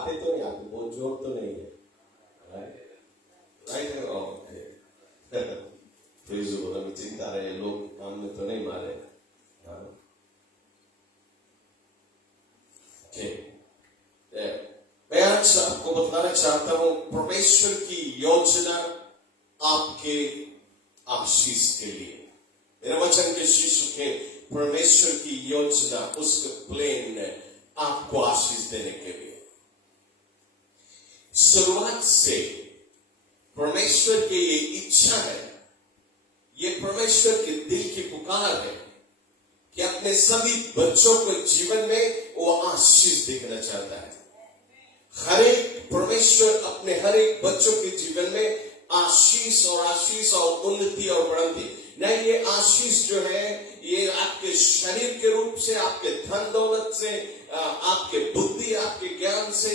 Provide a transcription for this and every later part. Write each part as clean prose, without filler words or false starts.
आते तो नहीं आते, बहुत जोर तो नहीं है, राइट है, ओके। फिर अभी चिंता रहे लोग काम में तो नहीं मारे। मैं आज आपको बताना चाहता हूं परमेश्वर की योजना आपके आशीष के लिए। मेरे वचन के शीर्षक है परमेश्वर की योजना, उसके प्लान आपको आशीष देने के लिए। शुरुआत से परमेश्वर की ये इच्छा है, ये परमेश्वर के दिल की पुकार है कि अपने सभी बच्चों को जीवन में वो आशीष देखना चाहता है। हर एक परमेश्वर अपने हर एक बच्चों के जीवन में आशीष और उन्नति और बढ़ंती, नहीं ये आशीष जो है ये आपके शरीर के रूप से, आपके धन दौलत से, आपके बुद्धि, आपके ज्ञान से,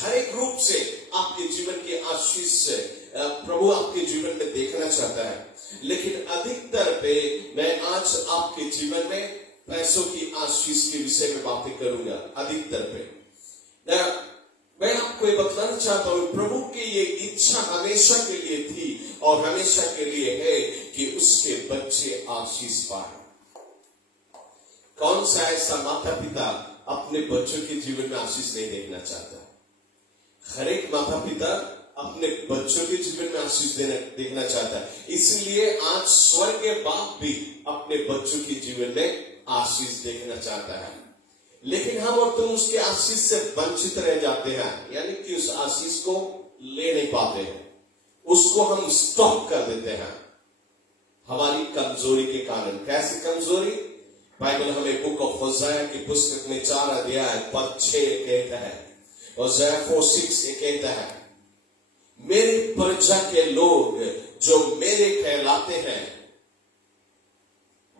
हर एक रूप से आपके जीवन की आशीष से प्रभु आपके जीवन में देखना चाहता है। लेकिन अधिकतर पे मैं आज आपके जीवन में पैसों की आशीष के विषय में बातें करूंगा। अधिकतर पे मैं आपको ये बताना चाहता हूं प्रभु की ये इच्छा हमेशा के लिए थी और हमेशा के लिए है कि उसके बच्चे आशीष पाए। कौन सा ऐसा माता पिता अपने बच्चों के जीवन में आशीष नहीं देखना चाहता? हर एक माता पिता अपने बच्चों के जीवन में आशीष देखना चाहता है। इसलिए आज स्वर्गीय बाप भी अपने बच्चों के जीवन में आशीष देखना चाहता है। लेकिन हम और तुम उसके आशीष से वंचित रह जाते हैं, यानी कि उस आशीष को ले नहीं पाते हैं, उसको हम स्टॉप कर देते हैं हमारी कमजोरी के कारण। कैसी कमजोरी? बाइबल हमें बुक ऑफ होशाया की पुस्तक में 4 अध्याय पद 6 कहता है, होशाया 4:6 कहता है, मेरी प्रजा के लोग जो मेरे कहलाते हैं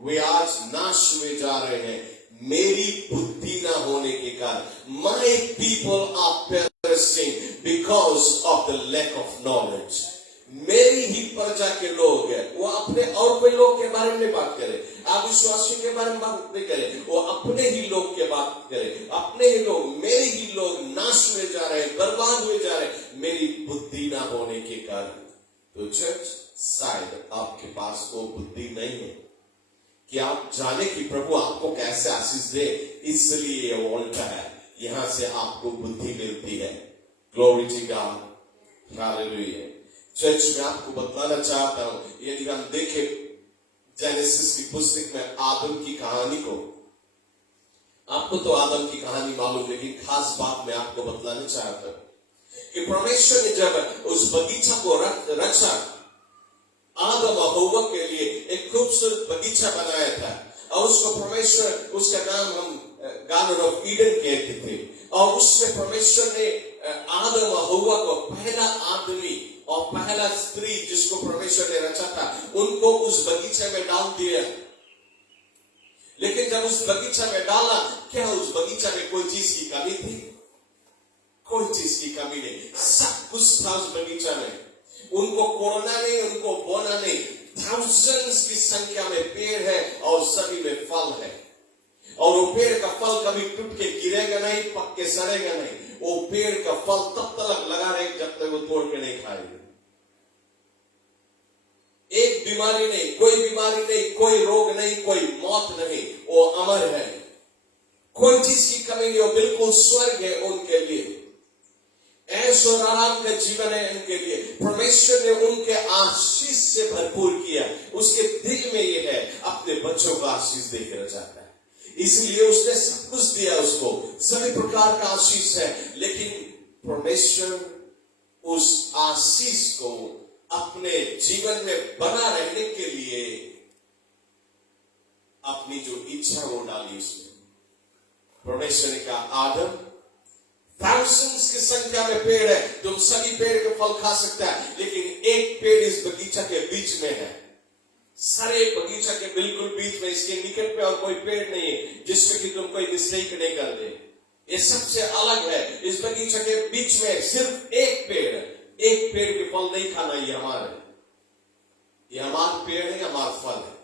वे आज नाश हुए जा रहे हैं मेरी बुद्धि ना होने के कारण। My people are perishing because of the lack of knowledge। मेरी ही प्रजा के लोग हैं, वो अपने और कोई लोग के बारे में बात करें, आप विश्वासियों के बारे में बात नहीं करें, वो अपने ही लोग के बात करें, अपने ही लोग, मेरे ही लोग नाश हुए जा रहे हैं, बर्बाद हुए जा रहे हैं मेरी बुद्धि ना होने के कारण। तो चर्च, शायद आपके पास वो बुद्धि नहीं है कि आप जाने कि प्रभु आपको कैसे आशीष दे, इसलिए ये उल्टा है, यहां से आपको बुद्धि मिलती है। Glory to God, hallelujah. Church में आपको बताना चाहता हूं, यदि हम देखें जेनेसिस की पुस्तक में आदम की कहानी को, आपको तो आदम की कहानी मालूम, लेकिन खास बात मैं आपको बतलाना चाहता हूं कि परमेश्वर ने जब उस बगीचा को रचा, आदम और हव्वा के लिए एक खूबसूरत बगीचा बनाया था और उसको परमेश्वर, उसका नाम हम गार्डन ऑफ ईडन कहते थे। और उसमें परमेश्वर ने आदम और हव्वा को, पहला आदमी और पहला स्त्री जिसको परमेश्वर ने रचा था, उनको उस बगीचे में डाल दिया। लेकिन जब उस बगीचा में डाला, क्या उस बगीचा में कोई चीज की कमी थी? कोई चीज की कमी नहीं, सब कुछ था उस बगीचा में। उनको कोड़ना नहीं, उनको बोना नहीं, थाउजेंड्स की संख्या में पेड़ है और सभी में फल है। और वो पेड़ का फल कभी टूट के गिरेगा नहीं, पक के सड़ेगा नहीं, वो पेड़ का फल तब तक लगा रहेगा जब तक वो तोड़ के नहीं खाएगा। एक बीमारी नहीं, कोई बीमारी नहीं, कोई रोग नहीं, कोई मौत नहीं, वो अमर है, कोई चीज की कमी नहीं, वो बिल्कुल स्वर्ग है उनके लिए, ऐश और आराम का जीवन है उनके लिए। परमेश्वर ने उनके आशीष से भरपूर किया, उसके दिल में ये है अपने बच्चों को आशीष देकर जाता है, इसलिए उसने सब कुछ दिया, उसको सभी प्रकार का आशीष है। लेकिन परमेश्वर उस आशीष को अपने जीवन में बना रहने के लिए अपनी जो इच्छा वो डाली उसमें। परमेश्वर ने कहा, आदम, थाउजेंड्स की संख्या में पेड़ है, तुम सभी पेड़ के फल खा सकता है, लेकिन एक पेड़ इस बगीचा के बीच में है, सारे बगीचा के बिल्कुल बीच में, इसके निकट पे और कोई पेड़ नहीं है जिसमें कि तुम कोई मिस्टेक नहीं कर दे। ये सबसे अलग है, इस बगीचा के बीच में सिर्फ एक पेड़ है, एक पेड़ के फल नहीं खाना, ये हमारा पेड़ है, हमारा फल है।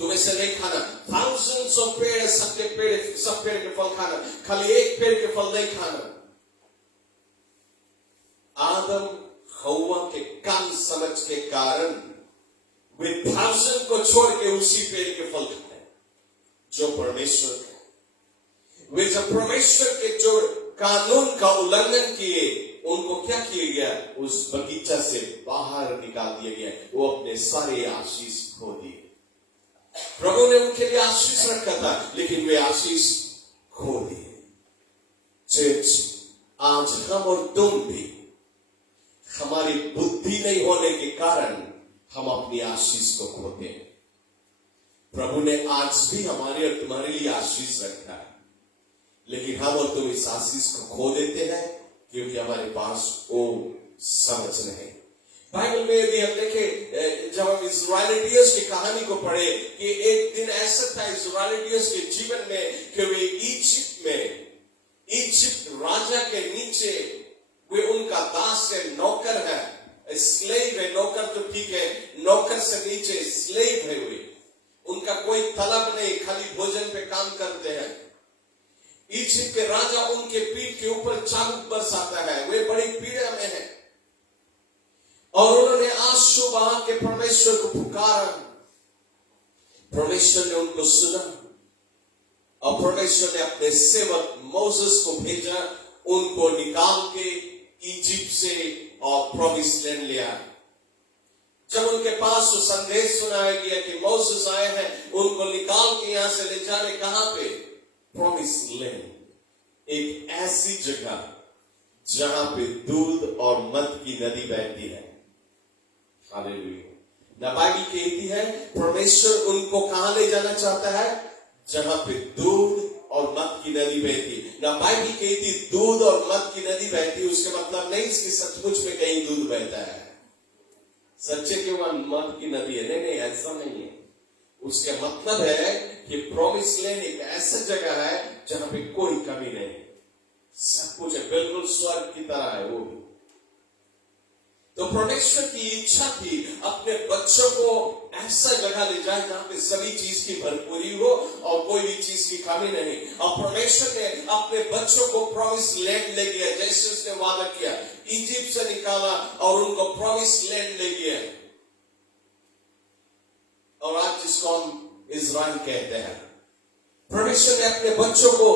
तुम इसे नहीं खाना, thousands of पेड़, सब पेड़ के फल खाना, खाली एक पेड़ के फल नहीं खाना। आदम हव्वा के कम समझ के कारण वे 1000 को छोड़ के उसी पेड़ के फल खाए जो परमेश्वर का। वे जब परमेश्वर के जो कानून का उल्लंघन किए, उनको क्या किया गया? उस बगीचा से बाहर निकाल दिया गया। वो अपने सारे आशीष खो दिए। प्रभु ने उनके लिए आशीष रखा था, लेकिन वे आशीष खो दिए। चर्च, आज हम और तुम भी हमारी बुद्धि नहीं होने के कारण हम अपनी आशीष को खोते हैं। प्रभु ने आज भी हमारे और तुम्हारे लिए आशीष रखा है, लेकिन हम और तुम इस आशीष को खो देते हैं क्योंकि हमारे पास वो समझ नहीं। बाइबल में यदि हम देखें, जब हम इस्राएलियत की कहानी को पढ़े कि एक दिन ऐसा था इस्राएलियत के जीवन में कि वे इजिप्ट राजा के नीचे, वे उनका दास है, नौकर है, स्लेव है। नौकर तो ठीक है, नौकर से नीचे स्लेव है। वे उनका कोई तलब नहीं, खाली भोजन पे काम करते हैं। इजिप्ट के राजा उनके पीठ के ऊपर चाबुक बरसाता है, वे बड़ी पीड़ा में है। और उन्होंने आंसू बहा के परमेश्वर को पुकारा। परमेश्वर ने उनको सुना और परमेश्वर ने अपने सेवक मोसेस को भेजा, उनको निकाल के इजिप्ट से और प्रॉमिस लैंड ले आए। जब उनके पास वो संदेश सुनाया गया कि मोसेस आए हैं, उनको निकाल के यहां से ले जाने कहां पे? प्रॉमिस लैंड, एक ऐसी जगह जहां पे दूध और मद की नदी बहती है। हालेलुया। ना बाइबल कहती है परमेश्वर उनको कहां ले जाना चाहता है? जहां पे दूध और मद की नदी बहती। ना बाइबल कहती दूध और मद की नदी बहती, उसके मतलब नहीं इसकी सचमुच में कहीं दूध बहता है, सच्चे के वहां मद की नदी है। नहीं, ऐसा नहीं है। उसके मतलब है कि प्रॉमिस लैंड एक ऐसा जगह है जहां पे कोई कमी नहीं, सब कुछ है, बिल्कुल स्वर्ग की तरह है वो भी। तो परमेश्वर की इच्छा थी अपने बच्चों को ऐसा जगह ले जाए जहां पे सभी चीज की भरपूरी हो और कोई भी चीज की कमी नहीं। और परमेश्वर ने अपने बच्चों को प्रॉमिस लैंड ले गया, जैसे उसने वादा किया। इजिप्ट से निकाला और उनको प्रॉमिस लैंड ले गया। और आज जिसको हम इज़राइल कहते हैं, परमेश्वर ने अपने बच्चों को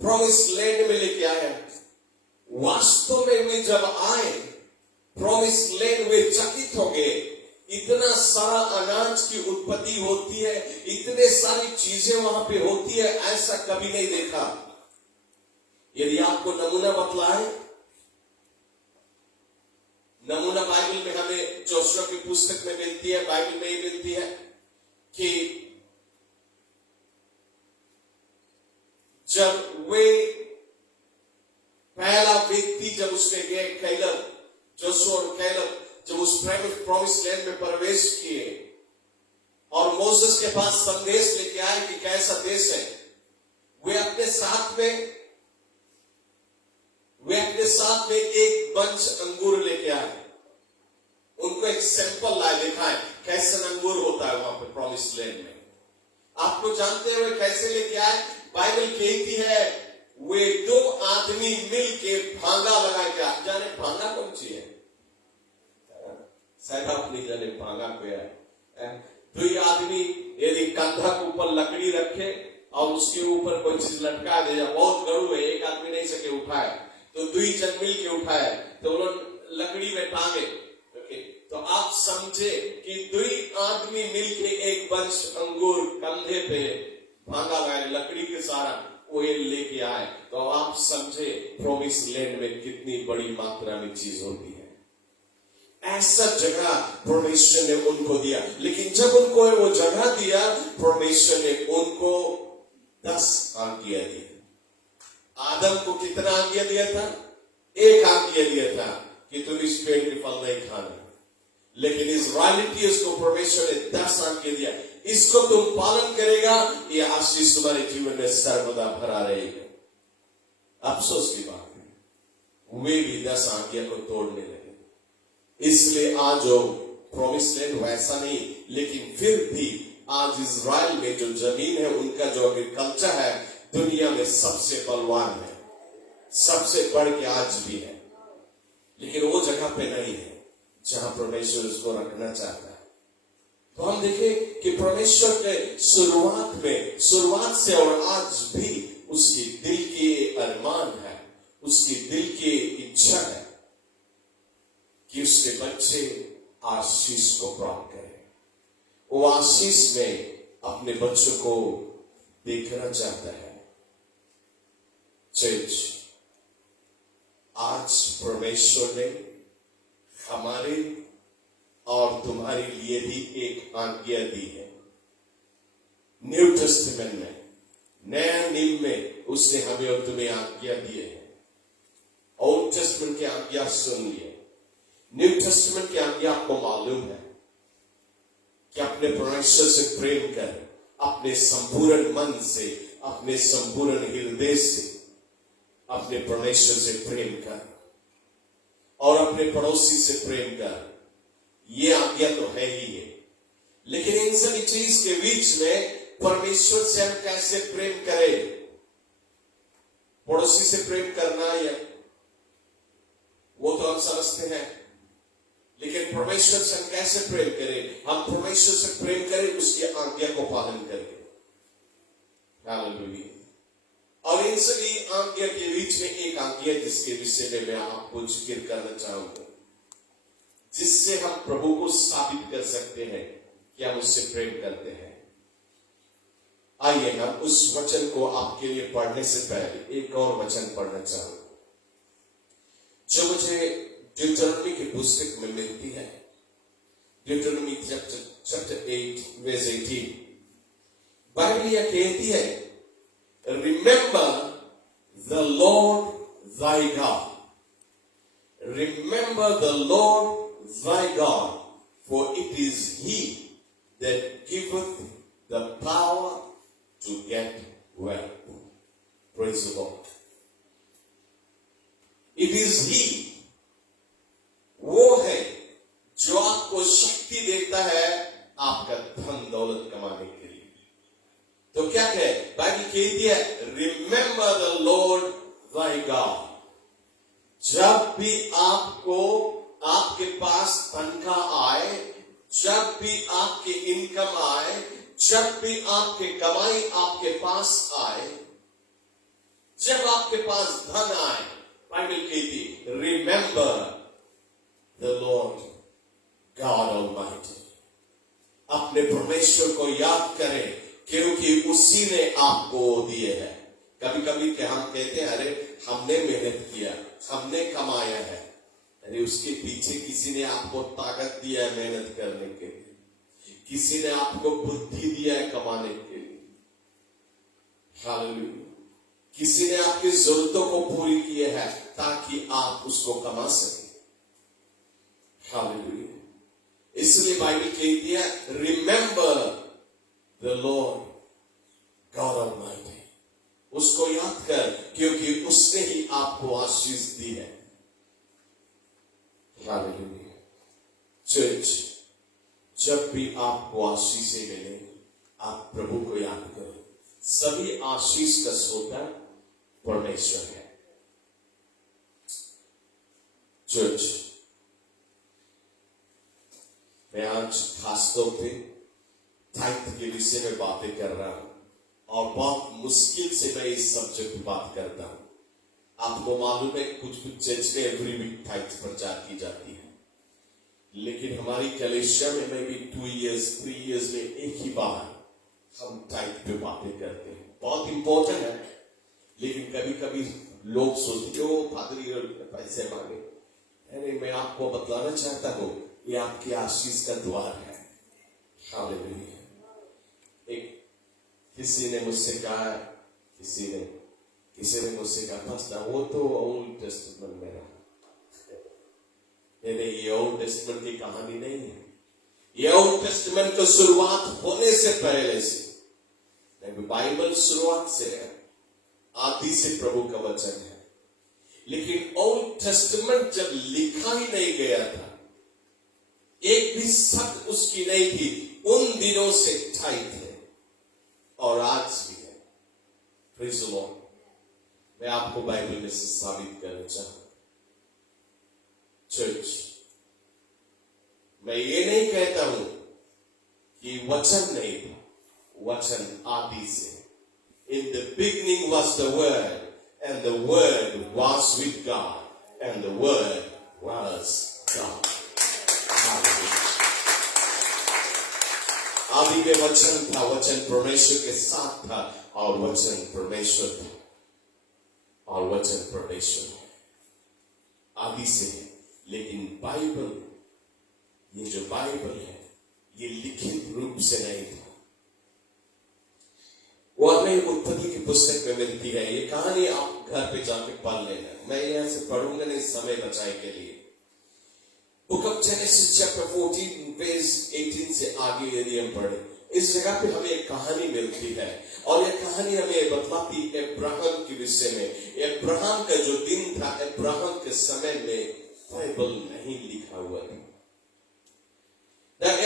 प्रॉमिस लैंड में लेके आया। वास्तव में वे जब आए प्रॉमिस लैंड, वे चकित हो गए। इतना सारा अनाज की उत्पत्ति होती है, इतने सारी चीजें वहां पे होती है, ऐसा कभी नहीं देखा। यदि आपको नमूना बतलाए, नमूना बाइबल में हमें जोशुआ की पुस्तक में मिलती है, बाइबल में ही मिलती है कि जब वे पहला व्यक्ति जब उसने गए, कैलब, जोशुआ और कैलब जब उस प्रॉमिस लैंड में प्रवेश किए और मोसेस के पास संदेश लेके आए कि कैसा देश है, वे अपने साथ में एक बंच अंगूर लेके आए। उनको एक सैंपल लाए, दिखाए कैसा अंगूर होता है वहां पे प्रॉमिस लैंड में। आपको जानते हैं वे कैसे लेके आए? बाइबल कहती है वे 2 आदमी मिल के भांगा लगा के आए। जाने भांगा कौन सी है? शायद आप नहीं जाने भांगा को है। 2 आदमी यदि कंधा के ऊपर लकड़ी रखे और उसके ऊपर कोई चीज लटका दे, बहुत गड़ू है, एक आदमी नहीं सके उठाए, तो 2 जन मिल के उठाए, तो उन्होंने लकड़ी में टांगे। तो आप समझे कि 2 आदमी मिलके एक बंच अंगूर कंधे पे भांगा लाए, लकड़ी के सारा वो लेके आए। तो आप समझे प्रॉमिस लैंड में कितनी बड़ी मात्रा में चीज होती है। ऐसा जगह परमेश्वर ने उनको दिया। लेकिन जब उनको वो जगह दिया, परमेश्वर ने उनको 10 आज्ञा दी। आदम को कितना आज्ञा दिया था? 1 आज्ञा दिया था कि तुम इस पेड़ के फल नहीं खाना। लेकिन इज़राइलियत को परमेश्वर ने 10 आज्ञा दिया। इसको तुम पालन करेगा, ये आशीष तुम्हारे जीवन में सर्वदा भरा रहेगा। अफसोस की बात है, वे भी 10 आज्ञा को तोड़ने लगे। इसलिए आज जो प्रॉमिस लैंड वैसा नहीं, लेकिन फिर भी आज इजराइल में जो जमीन है, उनका जो एग्रीकल्चर है, दुनिया में सबसे बलवान है, सबसे बढ़ के आज भी है। लेकिन वो जगह पे नहीं है जहां परमेश्वर उसको रखना चाहता है। तो हम देखें कि परमेश्वर के शुरुआत से और आज भी उसकी दिल की अरमान है, उसकी दिल की इच्छा है कि उसके बच्चे आशीष को प्राप्त करें। वो आशीष में अपने बच्चों को देखना चाहता है। चर्च, आज परमेश्वर ने हमारे और तुम्हारे लिए भी एक आज्ञा दी है। न्यू टेस्टामेंट में, नया नियम में उसने हमें और तुम्हें आज्ञा दी है। ओल्ड टेस्टामेंट की आज्ञा सुन लिए, न्यू टेस्टामेंट की आज्ञा आपको मालूम है कि अपने परमेश्वर से प्रेम कर, अपने संपूर्ण मन से, अपने संपूर्ण हृदय से अपने परमेश्वर से प्रेम कर और अपने पड़ोसी से प्रेम कर। ये आज्ञा तो है ही है, लेकिन इन सभी चीज के बीच में परमेश्वर से हम कैसे प्रेम करें? पड़ोसी से प्रेम करना या वो तो हम समझते हैं, लेकिन परमेश्वर से हम कैसे प्रेम करें? हम परमेश्वर से प्रेम करें उसकी आज्ञा को पालन करके। हालेलुया। और इन सभी आज्ञा के बीच में एक आज्ञा जिसके विषय में मैं आपको जिक्र करना चाहूंगा, जिससे हम प्रभु को साबित कर सकते हैं कि हम उससे प्रेम करते हैं। आइए हम उस वचन को आपके लिए पढ़ने से पहले एक और वचन पढ़ना चाहूंगा जो मुझे ड्यूटरनमी की पुस्तक में मिलती है। ड्यूटरनमी चैप्टर 8 वर्स 18। बाइबल यह कहती है, Remember the Lord thy God. Remember the Lord thy God, for it is he that giveth the power to get wealth. Praise the Lord. It is he, वो है जो आपको शक्ति देता है आपका धन दौलत कमाने के लिए। तो क्या कहे? बाइबल कहती है, remember the Lord thy God. जब भी आपको आपके पास तनख्वाह आए, जब भी आपके इनकम आए, जब भी आपके कमाई आपके पास आए, जब आपके पास धन आए, बाइबल कहती है, remember the Lord God almighty. अपने परमेश्वर को याद करें, क्योंकि उसी ने आपको दिए हैं। कभी कभी हम कहते हैं, अरे हमने मेहनत किया, हमने कमाया है। अरे उसके पीछे किसी ने आपको ताकत दिया है मेहनत करने के लिए, किसी ने आपको बुद्धि दिया है कमाने के लिए। हालेलुया। किसी ने आपकी जरूरतों को पूरी किया है ताकि आप उसको कमा सकें। हालेलुया। इसलिए बाइबल कहती है, remember the Lord God almighty. उसको याद कर, क्योंकि उसने ही आपको आशीष दी है। हालेलुया। चर्च, जब भी आपको आशीषें मिले, आप प्रभु को याद करो। सभी आशीष का श्रोता परमेश्वर है। चर्च, मैं आज खासतौर पे दायित्व के विषय में बातें कर रहा हूं और बहुत मुश्किल से मैं इस सब्जेक्ट पे बात करता हूं। आपको मालूम है, कुछ चर्च में एवरी वीक दायित्व प्रचार की जाती है, लेकिन हमारी कलीसिया में मैं भी 2 इयर्स 3 इयर्स में एक ही बार हम दायित्व पे बातें करते हैं। बहुत इंपॉर्टेंट है, लेकिन कभी कभी लोग सोचते हो पादरी पैसे मांगे। अरे मैं आपको बतलाना चाहता हूं, ये आपके आशीष का द्वार है। हालेलुया। किसी ने मुझसे कहा, किसी ने मुझसे कहा, पास्टर वो तो ओल्ड टेस्टामेंट में रहा। नहीं, ये ओल्ड टेस्टामेंट की कहानी नहीं है। ये ओल्ड टेस्टामेंट की शुरुआत होने से पहले से, बाइबल शुरुआत से है, आदि से प्रभु का वचन है। लेकिन ओल्ड टेस्टामेंट जब लिखा ही नहीं गया था, एक भी शब्द उसकी नहीं थी, उन दिनों से टाइट है और आज भी है। Praise the Lord. मैं आपको बाइबल में से साबित करना चाहूंगा। चर्च, मैं ये नहीं कहता हूं कि वचन नहीं था, वचन आदि से। In the beginning was the word, and the word was with God, and the word was God. आदि में वचन था, वचन परमेश्वर के साथ था, और वचन परमेश्वर था, और वचन परमेश्वर है, आदि से है। लेकिन बाइबल, ये जो बाइबल है, ये लिखित रूप से नहीं था। वो हमें उत्पत्ति की पुस्तक में मिलती है। ये कहानी आप घर पे जाके पढ़ लेना। मैं यहां से पढ़ूंगा नहीं, समय बचाए के लिए। Book of Genesis chapter 14 verse 18 से आगे यदि हम पढ़े, इस जगह पे हमें एक कहानी मिलती है, और यह कहानी हमें बतलाती है अब्राहम के विषय में। अब्राहम का जो दिन था, अब्राहम के समय में बाइबल नहीं लिखा हुआ था।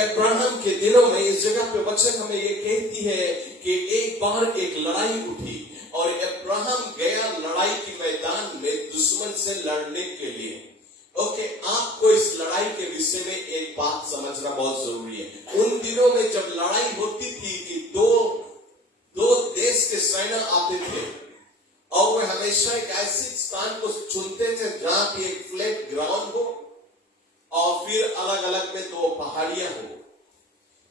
अब्राहम के दिनों में इस जगह पे वचन हमें ये कहती है कि एक बार एक लड़ाई उठी, और अब्राहम गया लड़ाई के मैदान में दुश्मन से लड़ने के लिए। ओके, आपको इस लड़ाई के विषय में एक बात समझना बहुत जरूरी है। उन दिनों में जब लड़ाई होती थी कि दो देश के सेना आते थे, और वे हमेशा एक ऐसे स्थान को चुनते थे जहां की एक फ्लैट ग्राउंड हो, और फिर अलग अलग में दो पहाड़ियां हो।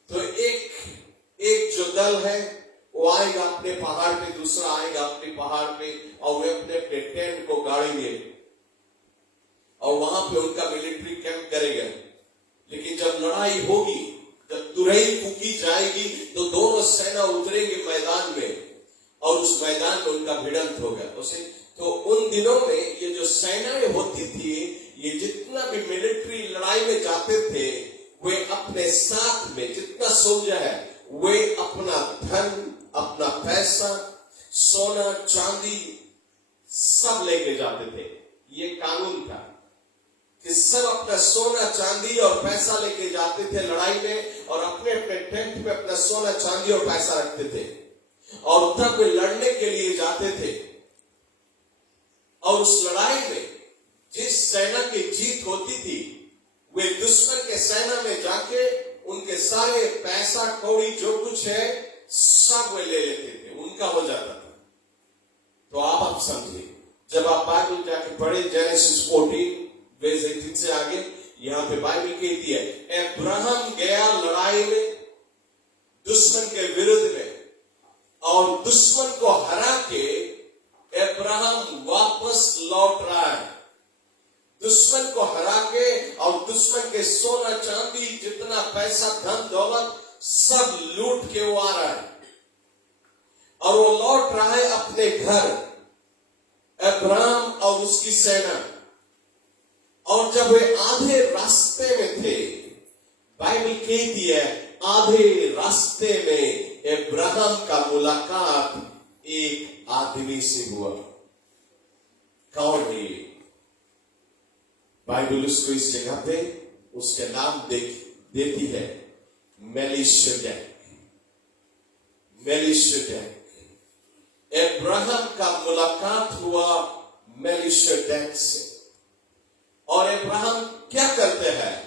तो एक जो दल है वो आएगा अपने पहाड़ पे, दूसरा आएगा अपने पहाड़ पे, और वे अपने अपने टेंट को गाड़ेंगे, और वहां पे उनका मिलिट्री कैंप करेगा। लेकिन जब लड़ाई होगी, जब तुरई फूकी जाएगी, तो दोनों सेना उतरेंगे मैदान में, और उस मैदान में उनका भिड़ंत होगा। तो उन दिनों में ये जो सेनाएं होती थी, ये जितना भी मिलिट्री लड़ाई में जाते थे, वे अपने साथ में जितना सोल्जर है, वे अपना धन, अपना पैसा, सोना चांदी सब लेके जाते थे। ये कानून था कि सब अपना सोना चांदी और पैसा लेके जाते थे लड़ाई में, और अपने अपने टेंट में अपना सोना चांदी और पैसा रखते थे, और तब वे लड़ने के लिए जाते थे। और उस लड़ाई में जिस सेना की जीत होती थी, वे दुश्मन के सेना में जाके उनके सारे पैसा कौड़ी जो कुछ है सब वे ले लेते थे, उनका हो जाता था। तो आप समझिए, जब आप बाइबल जाके पढ़े जेनेसिस 14 वर्स 18 से आगे, यहां पे बाइबल कहती है अब्राहम गया लड़ाई में दुश्मन के विरुद्ध में, और दुश्मन को हरा के अब्राहम वापस लौट रहा है। दुश्मन को हरा के, और दुश्मन के सोना चांदी जितना पैसा धन दौलत सब लूट के वो आ रहा है, और वो लौट रहा है अपने घर, अब्राहम और उसकी सेना। और जब वे आधे रास्ते में थे, बाइबल कहती है आधे रास्ते में अब्राहम का मुलाकात एक आदमी से हुआ। कौन है ये? बाइबल उसको इस जगह पे उसके नाम देती है मेलिशेदेक। अब्राहम का मुलाकात हुआ मेलिशेदेक से। और अब्राहम क्या करते हैं?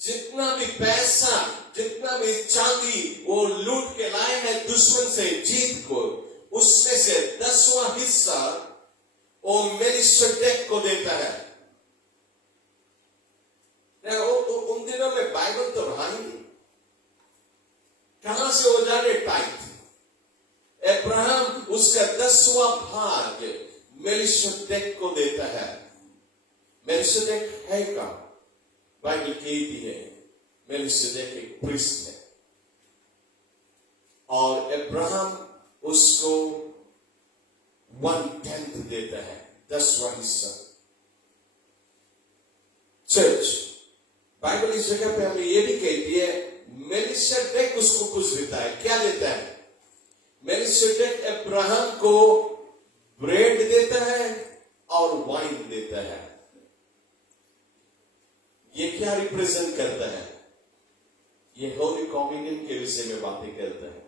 जितना भी पैसा, जितना भी चांदी वो लूट के लाए हैं दुश्मन से जीत को, उसमें से 10वां हिस्सा वो मेलिशेदेक को देता है। उन दिनों में बाइबल तो रहा ही नहीं, कहां से हो जाने टाइट। अब्राहम उसका 10वां भाग मेलिशेदेक को देता है। मेलिशेदेक है का? बाइबल कहती है मेलिशेदेक एक प्रीस्ट है, और अब्राहम उसको 1/10 देता है, 10वां हिस्सा। चर्च, बाइबल इस जगह पे हमें यह भी कहती है मेलिशेदेक उसको कुछ देता है। क्या देता है? मेलिशेदेक अब्राहम को ब्रेड देता है और वाइन देता है। ये क्या रिप्रेजेंट करता है? ये होली कॉम्युनियन के विषय में बातें करता है।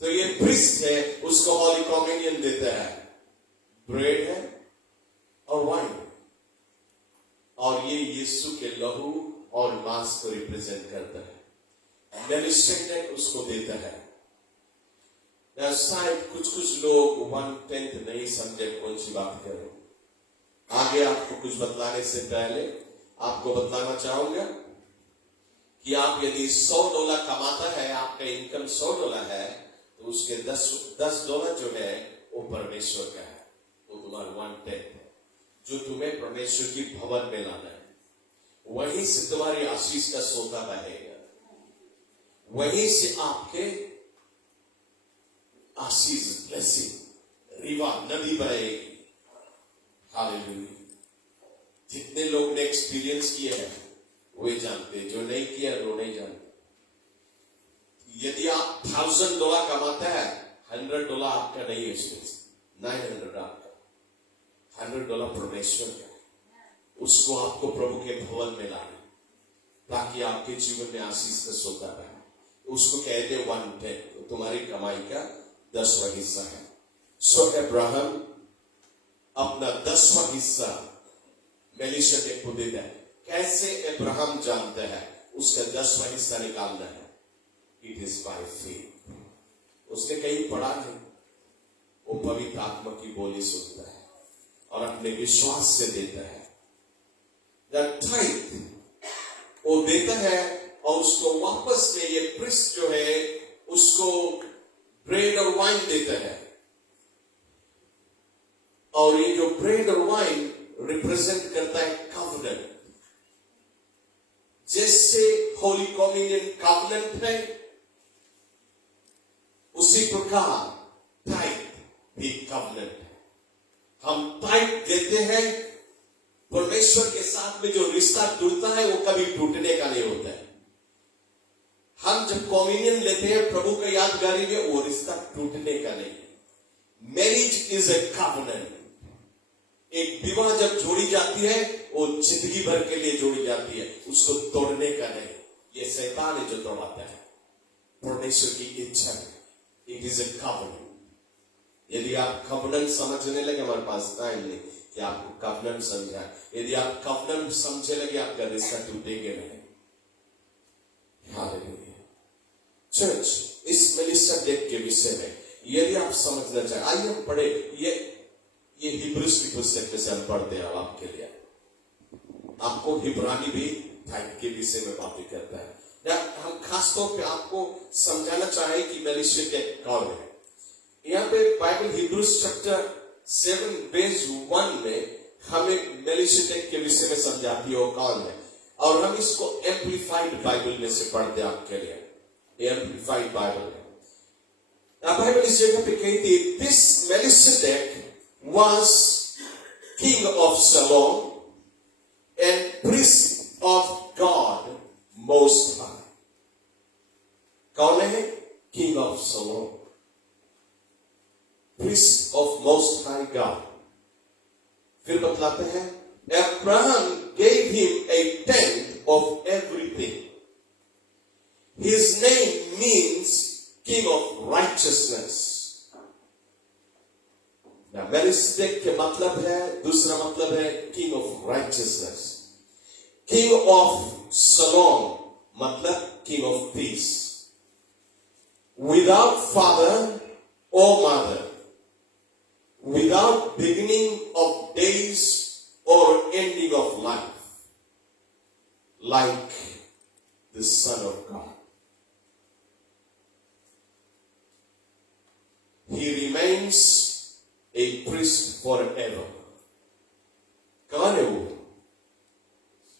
तो ये प्रिस्ट है, उसको होली कॉम्युनियन देता है। ब्रेड है और वाइन, और ये यीशु के लहू और मांस को रिप्रेजेंट करता है। मेलिकिसेदेक उसको देता है। शायद कुछ लोग 1/10 नहीं समझे कौन सी बात करें। आगे आपको कुछ बतलाने से पहले आपको बतलाना चाहूंगा कि आप यदि $100 कमाता है, आपका इनकम $100 है, तो उसके $10 जो है वो परमेश्वर का है, वो तुम्हारा 1/10 है, जो तुम्हें परमेश्वर की भवन में लाना है। वहीं से तुम्हारी आशीष का सोता बहेगा, वहीं से आपके आशीष ब्लेसिंग रिवा नदी बहेगी। हालेलुया। जितने लोग ने एक्सपीरियंस किए हैं वे जानते, जो नहीं किया वो नहीं जानते। यदि आप $1000 कमाता है, $100 आपका नहीं है, उसमें 900 आपका, $100 परमेश्वर का। उसको आपको प्रभु के भवन में लाना, ताकि आपके जीवन में आशीष का सोता रहे। उसको कहते 1/10, तो तुम्हारी कमाई का 10वां हिस्सा है। सो अब्राहम अपना 10वां हिस्सा मेलिकिसेदेक को देता है। कैसे अब्राहम जानता है उसका 10वां हिस्सा निकालना है? It is by faith. उसने कहीं पढ़ा नहीं, वो पवित्र आत्मा की बोली सुनता है और अपने विश्वास से देता है। टाइथ वो देता है और उसको वापस में ये प्रिस्ट जो है उसको ब्रेड और वाइन देता है। और ये जो ब्रेड और वाइन रिप्रेजेंट करता है कवनेंट। जैसे होली कॉम्युनियन कवनेंट है, उसी प्रकार टाइट भी कवनेंट है। हम टाइट देते हैं, परमेश्वर के साथ में जो रिश्ता टूटता है वो कभी टूटने का नहीं होता है। हम जब कॉम्युनियन लेते हैं प्रभु का यादगारी में, वो रिश्ता टूटने का नहीं। Marriage is a covenant. एक विवाह जब जोड़ी जाती है वो जिंदगी भर के लिए जोड़ी जाती है, उसको तोड़ने का नहीं। ये शैतान है जो तोड़ाता है, परमेश्वर की इच्छा है। It is a covenant. यदि आप कवनेंट समझने लगे, हमारे पास टाइम नहीं कि आपको कवनेंट समझाए। यदि आप कवनेंट समझने लगे, आपका रिश्ता टूटेगा नहीं। हालेलुया। चर्च, इस मेलिकिसेदेक के विषय में यदि आप समझना चाहें, आइए हम पढ़े। ये हिब्रूस की पुस्तक में से हम पढ़ते हैं आपके लिए। आपको हिब्रानी भी टाइप के विषय में बातें करता है। हम खासतौर पे आपको समझाना चाहे कि मेलिकिसेदेक कौन है। यहाँ पे बाइबल हिब्रूस चैप्टर 7 पेज 1 में हमें मेलिकिसेदेक के विषय में समझाती है वो कौन है। और हम इसको एम्प्लीफाइड बाइबल में से पढ़ते हैं आपके लिए। एम्प्लीफाइड बाइबल है। बाइबल इस जगह पे कहती है, this मेलिकिसेदेक was king of Salem and priest of God Most High. कौन है? King of Salem, priest of Most High God. फिर बतलाते हैं, Abraham gave him a tenth of everything. His name means king of righteousness. मेलिकिसेदेक के मतलब है, दूसरा मतलब है king of righteousness. King of Salem मतलब king of peace. Without father और मदर, विदाउट बिगिनिंग ऑफ डेज और ending of life, like the son of God. He remains a priest forever. कौन है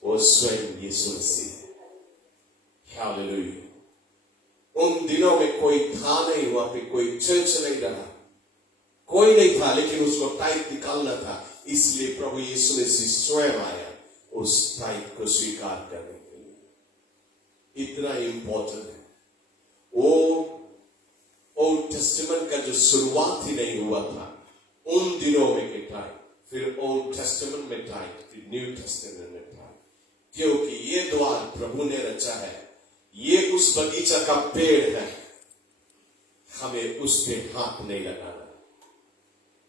वो स्वयं यीशु मसीह। हालेलुया। उन दिनों में कोई था नहीं, वहां पे कोई चर्च नहीं रहा, कोई नहीं था, लेकिन उसको टाइप निकालना था। इसलिए प्रभु यीशु मसीह स्वयं आया उस टाइप को स्वीकार करने के लिए। इतना इंपॉर्टेंट है। वो ओल्ड टेस्टामेंट का जो शुरुआत ही नहीं हुआ था उन दिनों में के टाइम, फिर ओल्ड टेस्टामेंट में टाइम, फिर न्यू टेस्टामेंट में टाइम, क्योंकि ये द्वार प्रभु ने रचा है। ये उस बगीचा का पेड़ है, हमें उस पे हाथ नहीं लगाना।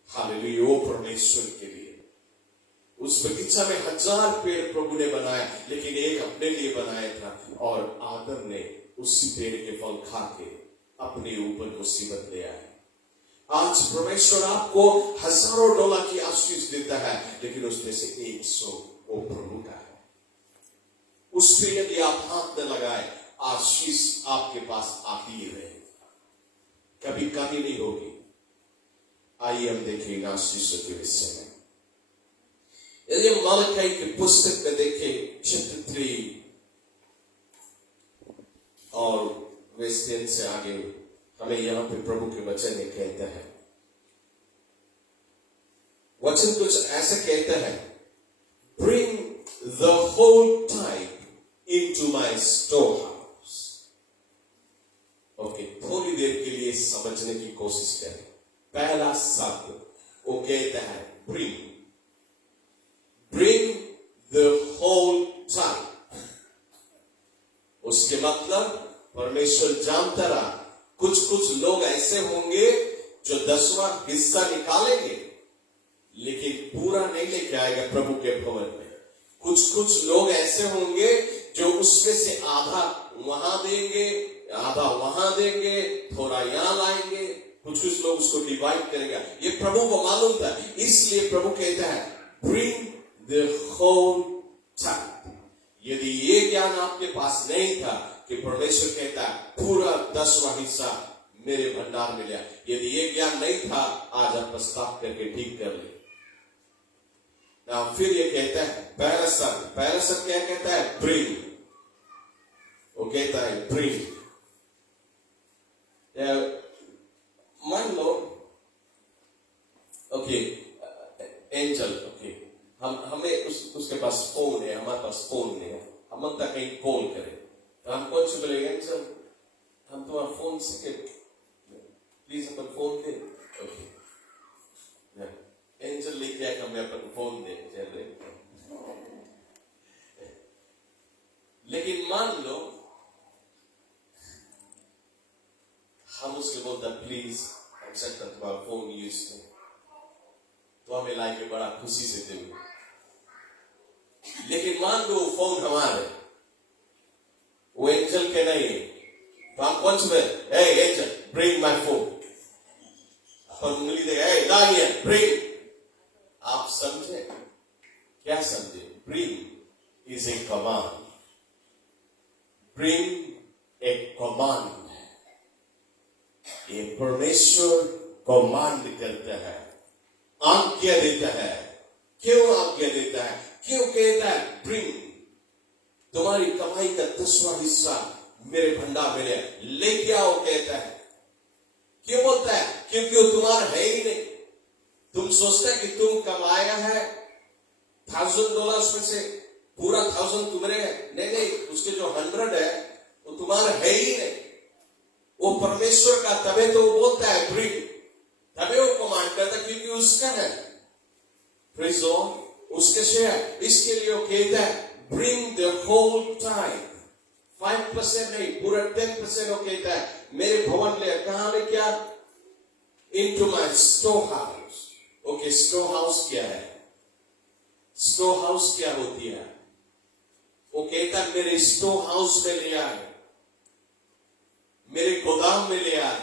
हालेलुया, वो परमेश्वर के लिए। उस बगीचा में 1000 पेड़ प्रभु ने बनाया, लेकिन एक अपने लिए बनाया था, और आदम ने उसी पेड़ के फल खा के अपने ऊपर मुसीबत ले आए। आज परमेश्वर आपको हजारों डॉलर की आशीष देता है, लेकिन उसमें से 100 वो प्रभु का है। उस पर यदि आप हाथ न लगाए, आशीष आपके पास आती ही रहेगी, कभी कमी नहीं होगी। आइए हम देखें इन आशीषों के विषय में। यदि हम मलाकी की पुस्तक में देखें चैप्टर 3 और वर्स 10 से आगे, हमें यहां पे प्रभु के वचन ये कहता है। वचन कुछ ऐसा कहता है, bring the whole type into my store house. Okay, थोड़ी देर के लिए समझने की कोशिश करें। पहला शब्द वो कहता है bring, bring the whole type. उसके मतलब परमेश्वर जानता रहा, कुछ लोग ऐसे होंगे जो 10वां हिस्सा निकालेंगे, लेकिन पूरा नहीं लेके आएगा प्रभु के भवन में। कुछ लोग ऐसे होंगे जो उसमें से आधा वहां देंगे, आधा वहां देंगे, थोड़ा यहां लाएंगे। कुछ लोग उसको डिवाइड करेगा। ये प्रभु को मालूम था, इसलिए प्रभु कहता है ब्रिंग द होल टाइप। यदि ये ज्ञान आपके पास नहीं था कि परमेश्वर कहता है पूरा 10वां हिस्सा मेरे भंडार में लिया, यदि ये ज्ञान नहीं था, आज आप पश्चाताप करके ठीक कर ले। ना फिर ये कहता है पहला शब्द क्या कहता है? ब्रिंग। वो कहता है ब्रिंग। मान लो ओके, एंजल, ओके, हमें उसके पास फोन है, हमारे पास फोन नहीं है, हम तक कहीं कॉल करें तो हम कौन से बोलेंगे? एंजल, हम तुम्हारा फोन से please upon phone they. Okay, angel लेके आए, हमें अपन फोन दे। लेकिन मान लो हम उसके बोलते प्लीज एक्सेप्ट तुम्हारा फोन यूज कर, तो हमें लाइक बड़ा खुशी से दे। लेकिन मान लो फोन हमारे, वो एंजल के नहीं, तो हम कौन से बोले? हे एंजल, ब्रिंग माय फोन। अपन उंगली देगा, ला हियर, ब्रिंग। आप समझे? क्या समझे? Bring is a command. Bring a command है। ये परमेश्वर कमांड करता है, आज्ञा देता है। क्यों आज्ञा देता है? क्यों कहता है ब्रिंग? तुम्हारी कमाई का 10वां हिस्सा मेरे भंडार में लेके आओ, कहता है। क्यों बोलता है? क्योंकि वो तुम्हारा है ही नहीं। तुम सोचते कि तुम कमाया है $1000 में से पूरा 1000 तुम्हारे है। नहीं, उसके जो 100 है वो तुम्हारा है ही नहीं, वो परमेश्वर का। तबे तो वो बोलता है ब्रिंग, तबे वो कमांड करता, क्योंकि उसका है। प्रेज़ गॉड, उसके से है, इसके लिए वो कहता है ब्रिंग द होल टाइम। 5% नहीं, पूरा 10% वो कहता है मेरे भवन ले। कहां ले? क्या? Into my store house. Okay, store house क्या है? स्टोर हाउस क्या होती है? वो कहता है मेरे स्टोर हाउस में ले आए, मेरे गोदाम में ले आए।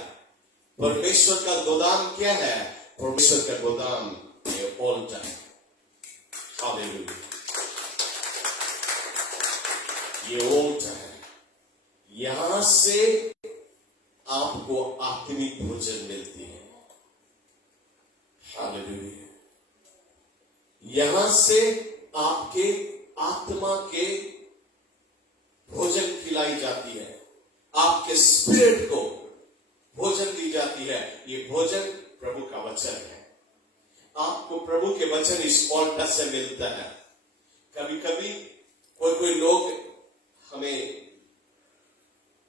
परमेश्वर का गोदाम क्या है? परमेश्वर का गोदाम ये ऑल्टर है। हालेलुया, ये ऑल्टर है। यहां से आपको आत्मिक भोजन मिलती है। हालेलुया, यहां से आपके आत्मा के भोजन खिलाई जाती है, आपके स्पिरिट को भोजन दी जाती है। ये भोजन प्रभु का वचन है। आपको प्रभु के वचन इस ऑल्टर से मिलता है। कभी कभी कोई लोग हमें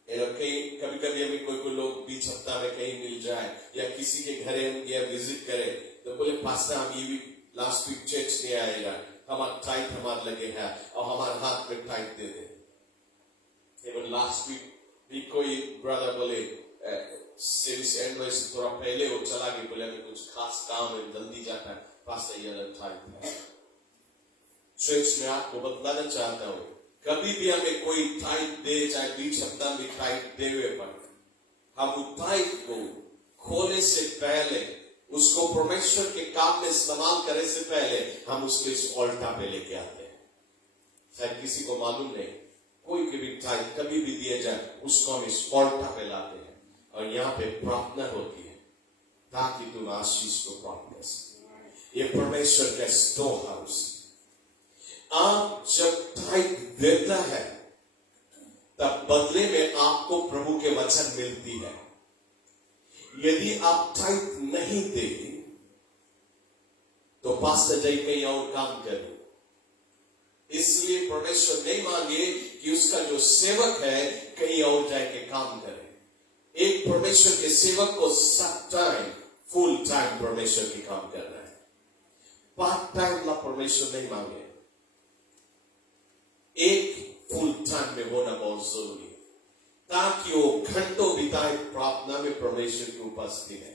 कभी हमें कोई लोग बीच हफ्ता में कहीं मिल जाए, या किसी के घरे हम गया विजिट करें, तो बोले पास्टर हम ये भी लास्ट वीक चर्च नहीं आएगा, हमारा टाइट हमारे लगे है, और हमारे हाथ में टाइट दे दे। Even last week भी कोई ब्रदर बोले सीरीज एंड में से थोड़ा पहले वो चला गया, बोले हमें कुछ खास काम है, जल्दी जाता है, पास ये अलग टाइम है। चर्च में आपको बतलाना चाहता हूँ, कभी भी हमें कोई टाइप दे, चाहे 20 सप्ताह में टाइप दे हुए पर हम उस टाइप को खोले से पहले, उसको परमेश्वर के काम में इस्तेमाल करने से पहले हम उसको इस ऑल्टा पे लेके आते हैं। शायद किसी को मालूम नहीं, कोई भी टाइप कभी भी दिया जाए उसको हम इस ऑल्टा पे लाते हैं और यहाँ पे प्रार्थना होती है ताकि तुम आशीष को प्राप्त कर सके। ये परमेश्वर का स्टोर हाउस। आप जब टाइप देता है तब बदले में आपको प्रभु के वचन मिलती है। यदि आप टाइप नहीं देंगे तो पास्टर जी कहीं और काम करें। इसलिए परमेश्वर नहीं मांगे कि उसका जो सेवक है कहीं और जाके काम करे। एक परमेश्वर के सेवक को सब टाइम फुल टाइम परमेश्वर की काम करना है, पार्ट टाइम ला परमेश्वर नहीं मांगे। एक फुल टाइम में होना बहुत जरूरी है ताकि वो घंटों बिताए प्रार्थना में परमेश्वर की उपस्थिति है,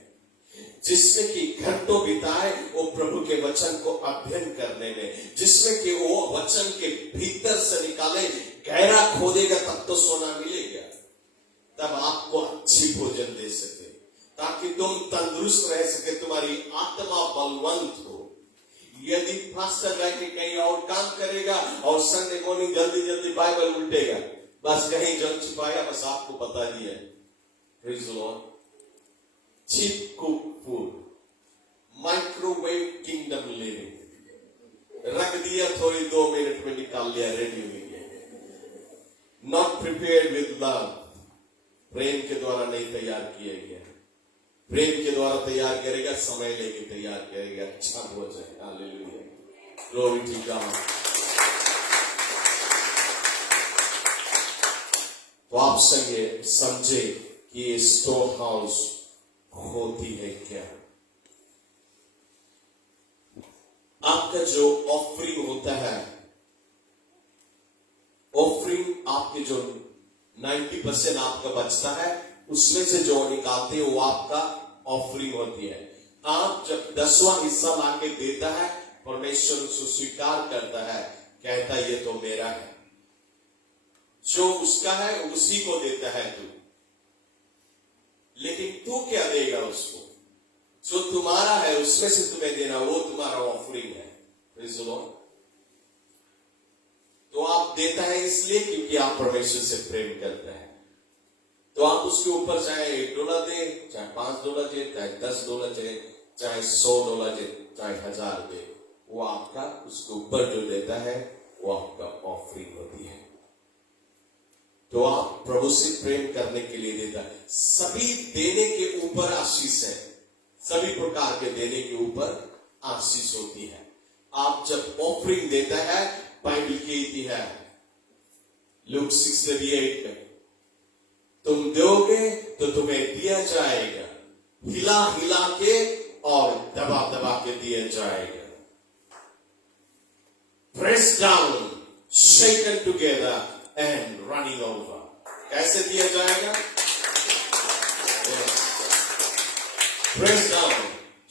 जिसमें कि घंटों बिताए वो प्रभु के वचन को अध्ययन करने में, जिसमें कि वो वचन के भीतर से निकाले, गहरा खोदेगा तब तो सोना मिलेगा, तब आपको अच्छी भोजन दे सके, ताकि तुम तंदुरुस्त रह सके, तुम्हारी आत्मा बलवंत हो। यदि पास्टर जाके कहीं और काम करेगा और संडे मॉर्निंग जल्दी जल्दी बाइबल उल्टेगा, बस कहीं जल छिपाया, बस आपको बता दिया। Praise the Lord. Cheap cook food, microwave kingdom living, रख दिया थोड़ी 2 मिनट में निकाल लिया, रेडी हो गया। नॉट प्रिपेयर्ड विद लव, प्रेम के द्वारा नहीं तैयार किया गया। प्रेम के द्वारा तैयार करेगा, समय लेके तैयार करेगा, अच्छा भोजन। Hallelujah, glory to God. तो आप संगे समझे कि ये स्टोर हाउस होती है क्या। आपका जो ऑफरिंग होता है, ऑफरिंग आपके जो 90% आपका बचता है, उसमें से जो निकालते हैं वो आपका ऑफरिंग होती है। आप जब 10वां हिस्सा लाके देता है, परमेश्वर उसको स्वीकार करता है, कहता है ये तो मेरा है, जो उसका है उसी को देता है तू, लेकिन तू क्या देगा उसको? जो तुम्हारा है उसमें से तुम्हें देना, वो तुम्हारा ऑफरिंग है। Praise the Lord. तो आप देता है इसलिए क्योंकि आप परमेश्वर से प्रेम करते हैं। तो आप उसके ऊपर चाहे $1 दे, चाहे $5 दे, चाहे $10 दे, चाहे $100 दे, चाहे 1000 दे, वो आपका उसके ऊपर जो देता है वो आपका ऑफरिंग होती है। तो आप प्रभु से प्रेम करने के लिए देता है। सभी देने के ऊपर आशीष है, सभी प्रकार के देने के ऊपर आशीष होती है। आप जब ऑफरिंग देता है, बाइबल कहती है लूक 6:38 में, तुम दोगे तो तुम्हें दिया जाएगा, हिला हिला के और दबा दबा के दिया जाएगा। Pressed down, shaken together and running over. कैसे दिया जाएगा? Yes. Pressed down,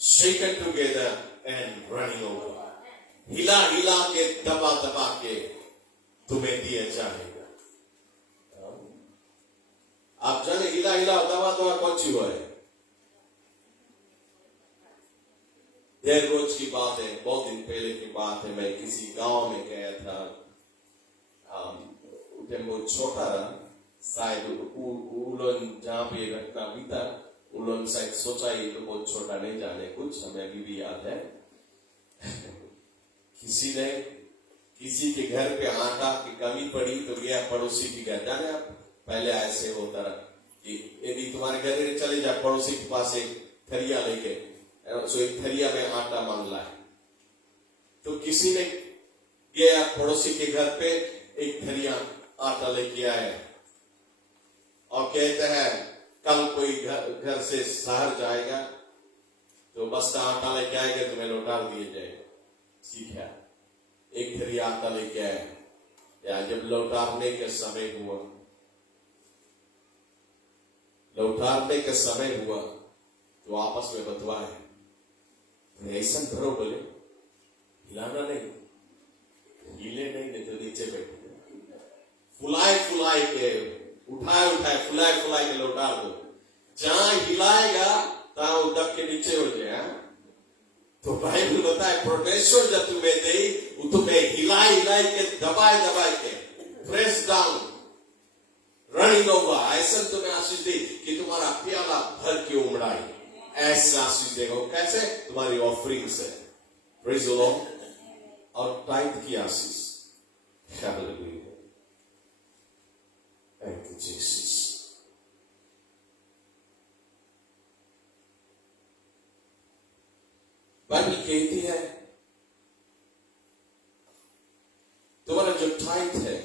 shaken together and running over. हिला हिला के दबा दबा के तुम्हें दिया जाएगा। आप जाने हिला हिला दबा दबा कौन सी हुआ है? देर रोज की बात है, बहुत दिन पहले की बात है। मैं किसी गांव में गया था, जब वो छोटा रहा, शायद उलन जहाँ पे रखना भी था, उलन शायद सोचा ये तो बहुत छोटा नहीं जाने कुछ, हमें अभी भी याद है। किसी ने किसी के घर पे आटा की कमी पड़ी तो गया पड़ोसी के घर। जाने आप पहले ऐसे होता रहा कि यदि तुम्हारे घर चले जाए पड़ोसी के पास एक थरिया लेके, सो एक थरिया में आटा मांग लाए, तो किसी ने गया पड़ोसी के घर पे, एक थरिया आटा लेके आए और कहते हैं कल कोई घर से शहर जाएगा तो बस्ता आटा लेके आएगा, तुम्हें लौटा दिया जाएगा। ठीक है, एक थरिया आटा लेके आए। या जब लौटाने का समय हुआ लौटाने का समय हुआ तो आपस में बतवाए, ऐसा करो, बोले हिलाना नहीं, हिले नहीं तो नीचे बैठे, फुलाए फुलाए के उठाए फुलाए फुलाए के लौटा दो। जहां हिलाएगा तहां दब के नीचे हो जाए। तो बाइबल बताए परमेश्वर जब तुम्हें दे, वो तुम्हें हिलाई के दबाए के प्रेस डाउन रनिंग ओवर, ऐसा तुम्हें आशीष दे कि तुम्हारा प्याला भर के उमड़ाए। ऐसा आशीष देगा। कैसे? तुम्हारी ऑफरिंग से। Praise the Lord. और टाइप की आशीष। Hallelujah, thank you Jesus. Bible कहती है तुम्हारा जो टाइप है,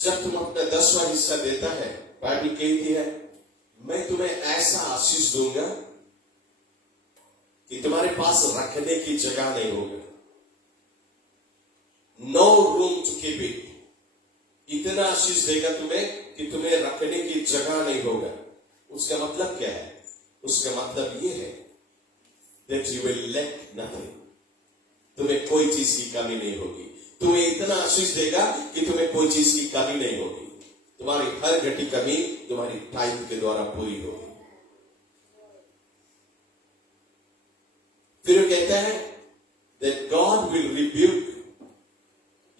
जब तुम अपना 10वां हिस्सा देता है, बाइबल कहती है मैं तुम्हें ऐसा आशीष दूंगा कि तुम्हारे पास रखने की जगह नहीं होगा। No room to keep it. इतना आशीष देगा तुम्हें कि तुम्हें रखने की जगह नहीं होगा। उसका मतलब क्या है? उसका मतलब यह है that you will lack nothing। तुम्हें कोई चीज की कमी नहीं होगी। तुम्हें इतना आशीष देगा कि तुम्हें कोई चीज की कमी नहीं होगी। तुम्हारी हर घटी कमी तुम्हारी टाइम के द्वारा पूरी होगी। फिर वो कहता है that God will rebuke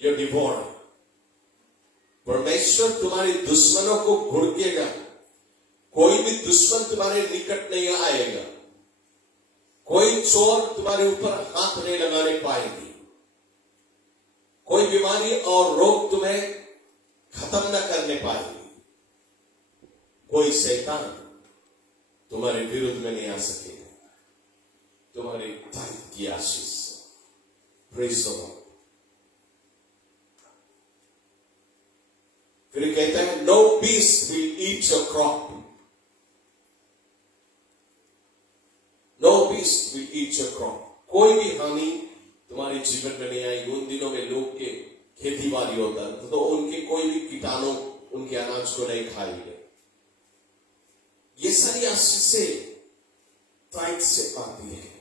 your devourer। परमेश्वर तुम्हारे दुश्मनों को घुड़केगा। कोई भी दुश्मन तुम्हारे निकट नहीं आएगा। कोई चोर तुम्हारे ऊपर हाथ नहीं लगाने पाएगी। कोई बीमारी और रोग तुम्हें खत्म न करने पाएगी। कोई शैतान तुम्हारे विरुद्ध में नहीं आ सकेगा। तुम्हारी तारीफ की आशीष। Praise the Lord. फिर कहता है no beast will eat your crop. No beast will eat your crop. कोई भी हानि तुम्हारे जीवन में नहीं आएगी। उन दिनों में लोग के खेती बाड़ी होता है तो उनके कोई भी कीटाणु उनके अनाज को नहीं खाएंगे। ये सारी आशीषें टाइप से आती है।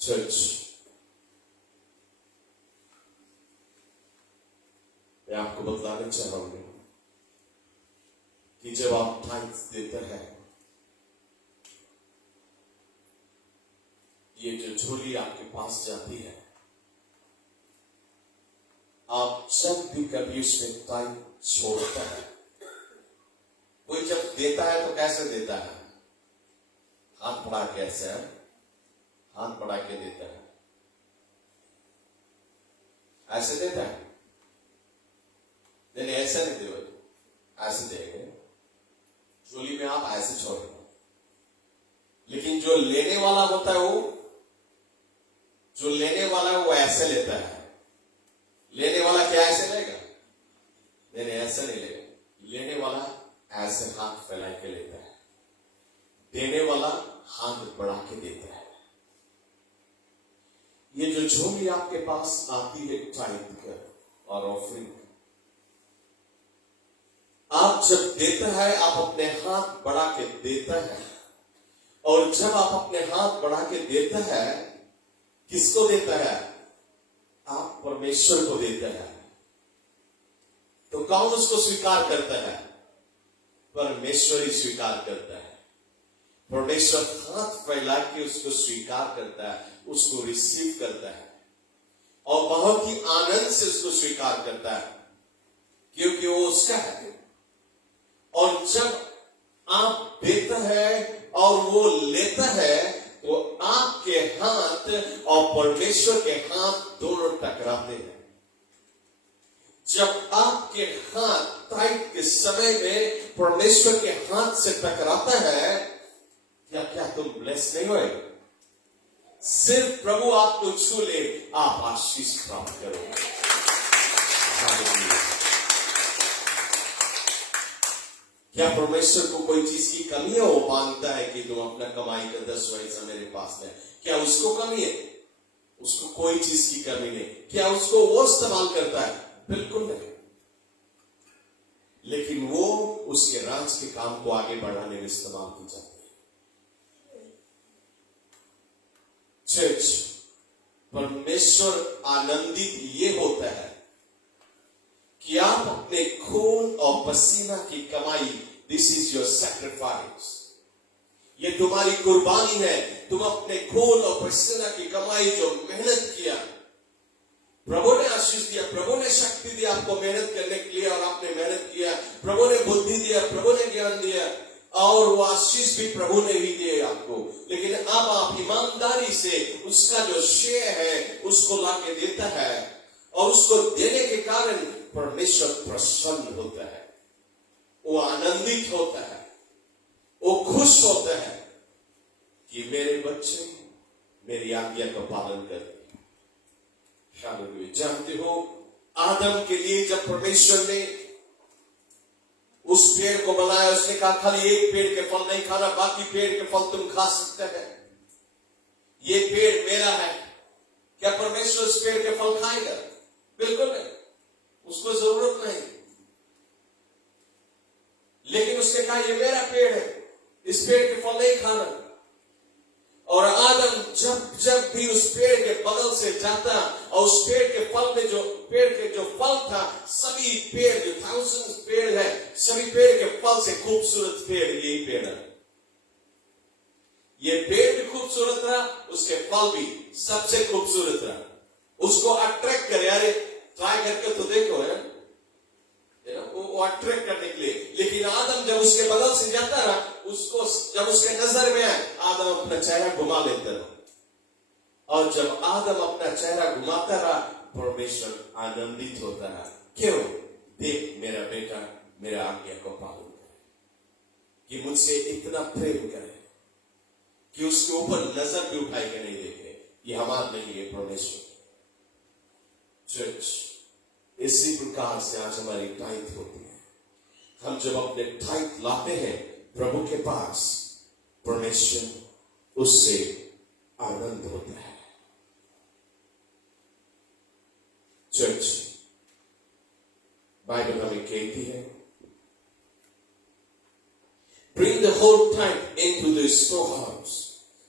चर्च, मैं आपको बतलाना चाहूंगा कि जब आप टाइप देते हैं, ये जो झोली आपके पास जाती है, आप जब भी कभी उसमें टाइप छोड़ता है, कोई जब देता है तो कैसे देता है? हाथ बढ़ा के, ऐसे हाथ बढ़ा के देता है। ऐसे देता है? नहीं, ऐसा नहीं दे, ऐसे देंगे। झोली में आप ऐसे छोड़ेंगे। लेकिन जो लेने वाला होता है वो ऐसे लेता है। लेने वाला क्या ऐसे लेगा? नहीं, ऐसा नहीं लेगा। लेने वाला ऐसे हाथ फैला के लेता है। देने वाला हाथ बढ़ा के देता है। ये जो झोली आपके पास आती है टाइप का और ऑफरिंग, आप जब देता है आप अपने हाथ बढ़ा के देता है। और जब आप अपने हाथ बढ़ा के देता है, किसको देता है? आप परमेश्वर को देता है। तो कौन उसको स्वीकार करता है? परमेश्वर ही स्वीकार करता है। परमेश्वर हाथ फैला के उसको स्वीकार करता है, उसको रिसीव करता है और बहुत ही आनंद से उसको स्वीकार करता है, क्योंकि वो उसका है। और जब आप देता है और वो लेता है, तो आपके हाथ और परमेश्वर के हाथ दोनों टकराते हैं। जब आपके हाथ टाइप के समय में परमेश्वर के हाथ से टकराता है, क्या तुम ब्लेस नहीं होए? सिर्फ प्रभु आपको छू ले, आप आशीष प्राप्त करोगे। क्या परमेश्वर को कोई चीज की कमी है? वो मानता है कि तुम अपना कमाई का 10वां हिस्सा मेरे पास है। क्या उसको कमी है? उसको कोई चीज की कमी नहीं। क्या उसको वो इस्तेमाल करता है? बिल्कुल नहीं। लेकिन वो उसके राज के काम को आगे बढ़ाने में इस्तेमाल की जाती है। चर्च, परमेश्वर आनंदित ये होता है कि आप अपने खून और पसीना की कमाई, दिस इज योर सैक्रिफाइस, ये तुम्हारी कुर्बानी है। तुम अपने खून और पसीना की कमाई जो मेहनत किया, प्रभु ने आशीष दिया, प्रभु ने शक्ति दिया आपको मेहनत करने के लिए, और आपने मेहनत किया। प्रभु ने बुद्धि दिया, प्रभु ने ज्ञान दिया, और वो आशीष भी प्रभु ने ही दिए आपको। लेकिन अब आप ईमानदारी से उसका जो शेयर है उसको लाके देता है, और उसको देने के कारण परमेश्वर प्रसन्न होता है, वो आनंदित होता है, वो खुश होता है कि मेरे बच्चे मेरी आज्ञा का पालन करते हैं। जानते हो, आदम के लिए जब परमेश्वर ने उस पेड़ को बनाया, उसने कहा खाली एक पेड़ के फल नहीं खाना, बाकी पेड़ के फल तुम खा सकते हैं, ये पेड़ मेरा है। क्या परमेश्वर उस पेड़ के फल खाएगा? बिल्कुल नहीं, उसको जरूरत नहीं। लेकिन उसने कहा ये मेरा पेड़ है, इस पेड़ के फल नहीं खाना। और आदम जब भी उस पेड़ के बगल से जाता, और उस पेड़ के फल में जो पेड़ के जो फल था, सभी पेड़ जो थाउजेंड पेड़ है, सभी पेड़ के फल से खूबसूरत पेड़ यही पेड़ है। ये पेड़ भी खूबसूरत रहा, उसके फल भी सबसे खूबसूरत रहा, उसको अट्रैक्ट करे। अरे ट्राई करके तो देखो, है वो अट्रैक्ट करने के लिए। लेकिन आदम जब उसके बगल से जाता रहा, उसको जब उसके नजर में आए, आदम अपना चेहरा घुमा लेता रहा। और जब आदम अपना चेहरा घुमाता रहा, परमेश्वर आनंदित होता रहा। क्यों? देख मेरा बेटा मेरा आज्ञा को पालन करे, कि मुझसे इतना प्रेम करे कि उसके ऊपर नजर भी उठाई के नहीं देखे। ये हमारा नहीं है, परमेश्वर। चर्च, इसी प्रकार से आज हमारी टाइट होती है। हम जब अपने टाइट लाते हैं प्रभु के पास, परमेश्वर उससे आनंद होता है। चर्च, बाइबल हमें कहती है, bring the whole tithe into the storehouse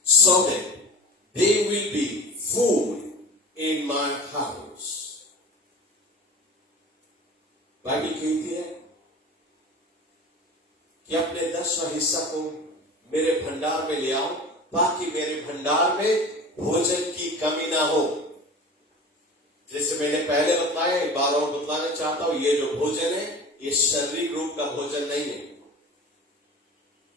so that there will be food in my house. Bible कहती है कि अपने 10वां हिस्सा को मेरे भंडार में ले आओ, ताकि मेरे भंडार में भोजन की कमी ना हो। जैसे मैंने पहले बताया, एक बार और बताना चाहता हूं, ये जो भोजन है ये शारीरिक रूप का भोजन नहीं है,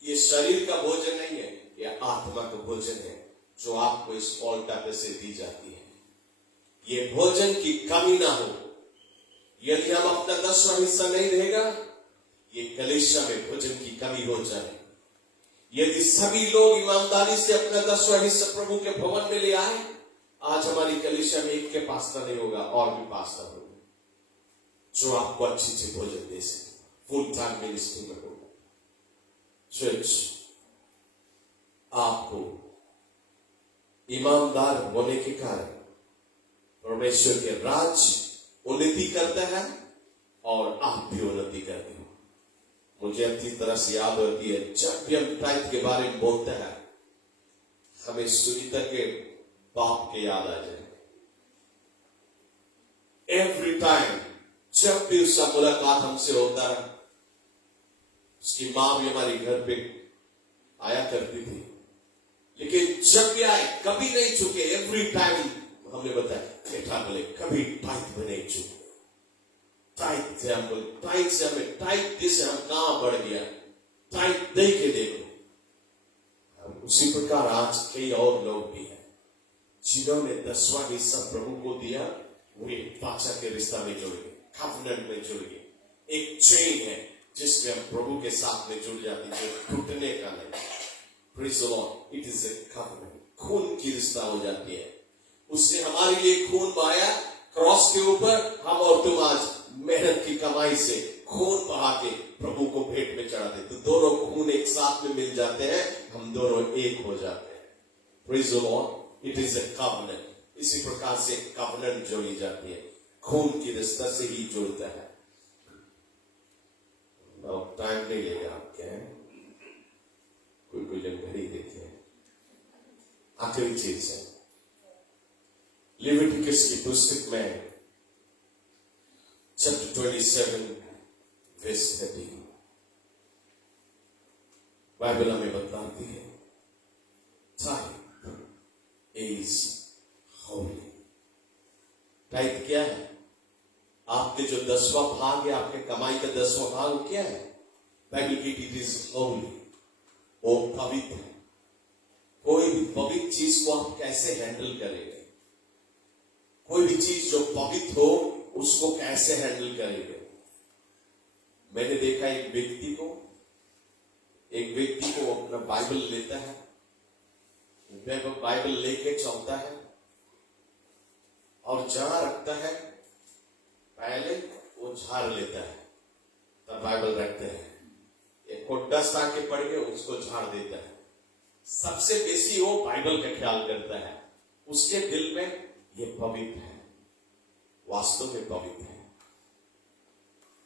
ये शरीर का भोजन नहीं है, ये आत्मा का भोजन है जो आपको इस ऑल्टर से दी जाती है। ये भोजन की कमी ना हो। यदि हम अपना 10वां हिस्सा नहीं देगा, ये कलीसिया में भोजन की कमी हो जाए। यदि सभी लोग ईमानदारी से अपना 10वां हिस्सा प्रभु के भवन में ले आए, आज हमारी कलीसिया में एक के पास नहीं होगा, और भी पास होगा जो आपको अच्छी से भोजन दे सके, फुल टाइम मिनिस्ट्री में होगा। चर्च, आपको ईमानदार होने के कारण परमेश्वर के राज उन्नति करता है, और आप भी उन्नति करते हो। मुझे अच्छी तरह से याद होती है, जब भी हम टाइट के बारे में बोलते हैं, हमें सुनीता के बाप के याद आ जाए। एवरी टाइम जब भी उसका मुलाकात हमसे होता है, उसकी मां भी हमारे घर पे आया करती थी, लेकिन जब भी आए कभी नहीं चुके। एवरी टाइम हमने बताया, बेटा बोले कभी टाइट में नहीं चुके। टाइट से हम बोले, टाइट से हमें, टाइट से हम कहां बढ़ गया, टाइट दे के देखो। उसी प्रकार आज कई और लोग भी हैं जिन्होंने 10वां हिस्सा प्रभु को दिया, वो एक वाचा के रिश्ता में जुड़ गए, कॉन्फिडेंट में जुड़ गए। एक चेन है जिसमें हम प्रभु के साथ में जुड़ जाते हैं, जो टूटने का नहीं। Praise the Lord, it is a confident, खून की रिश्ता हो जाती है। उसने हमारे लिए खून बहाया क्रॉस के ऊपर। हम और तुम आज मेहनत की कमाई से खून बहा के प्रभु को भेंट में चढ़ाते, तो दोनों खून एक साथ में मिल जाते हैं, हम दोनों एक हो जाते हैं। Praise the Lord, it is a covenant. इसी प्रकार से कवनेंट जोड़ी जाती है, खून की रिश्ता से ही जुड़ता है। अब टाइम नहीं लेगा आपके, कोई जन घड़ी देखे। आखिरी चीज है लेविटिकस की पुस्तक में चैप्टर 27 वर्स 30 बाइबल हमें बताती है टाइप इज होली। टाइप क्या है? आपके जो 10वां भाग है, आपके कमाई का 10वां भाग, वो क्या है? बाइबल की इट इज होली, वो पवित्र है। कोई भी पवित्र चीज को आप कैसे हैंडल करेंगे? कोई भी चीज जो पवित्र हो उसको कैसे हैंडल करेंगे? मैंने देखा एक व्यक्ति को अपना बाइबल लेता है, बाइबल लेके चलता है और जहां रखता है पहले वो झाड़ लेता है, तब बाइबल रखते हैं। एक को डस्ट आके पड़ गए, उसको झाड़ देता है। सबसे बेसी वो बाइबल का ख्याल करता है। उसके दिल में ये पवित्र है, वास्तव में पवित्र है।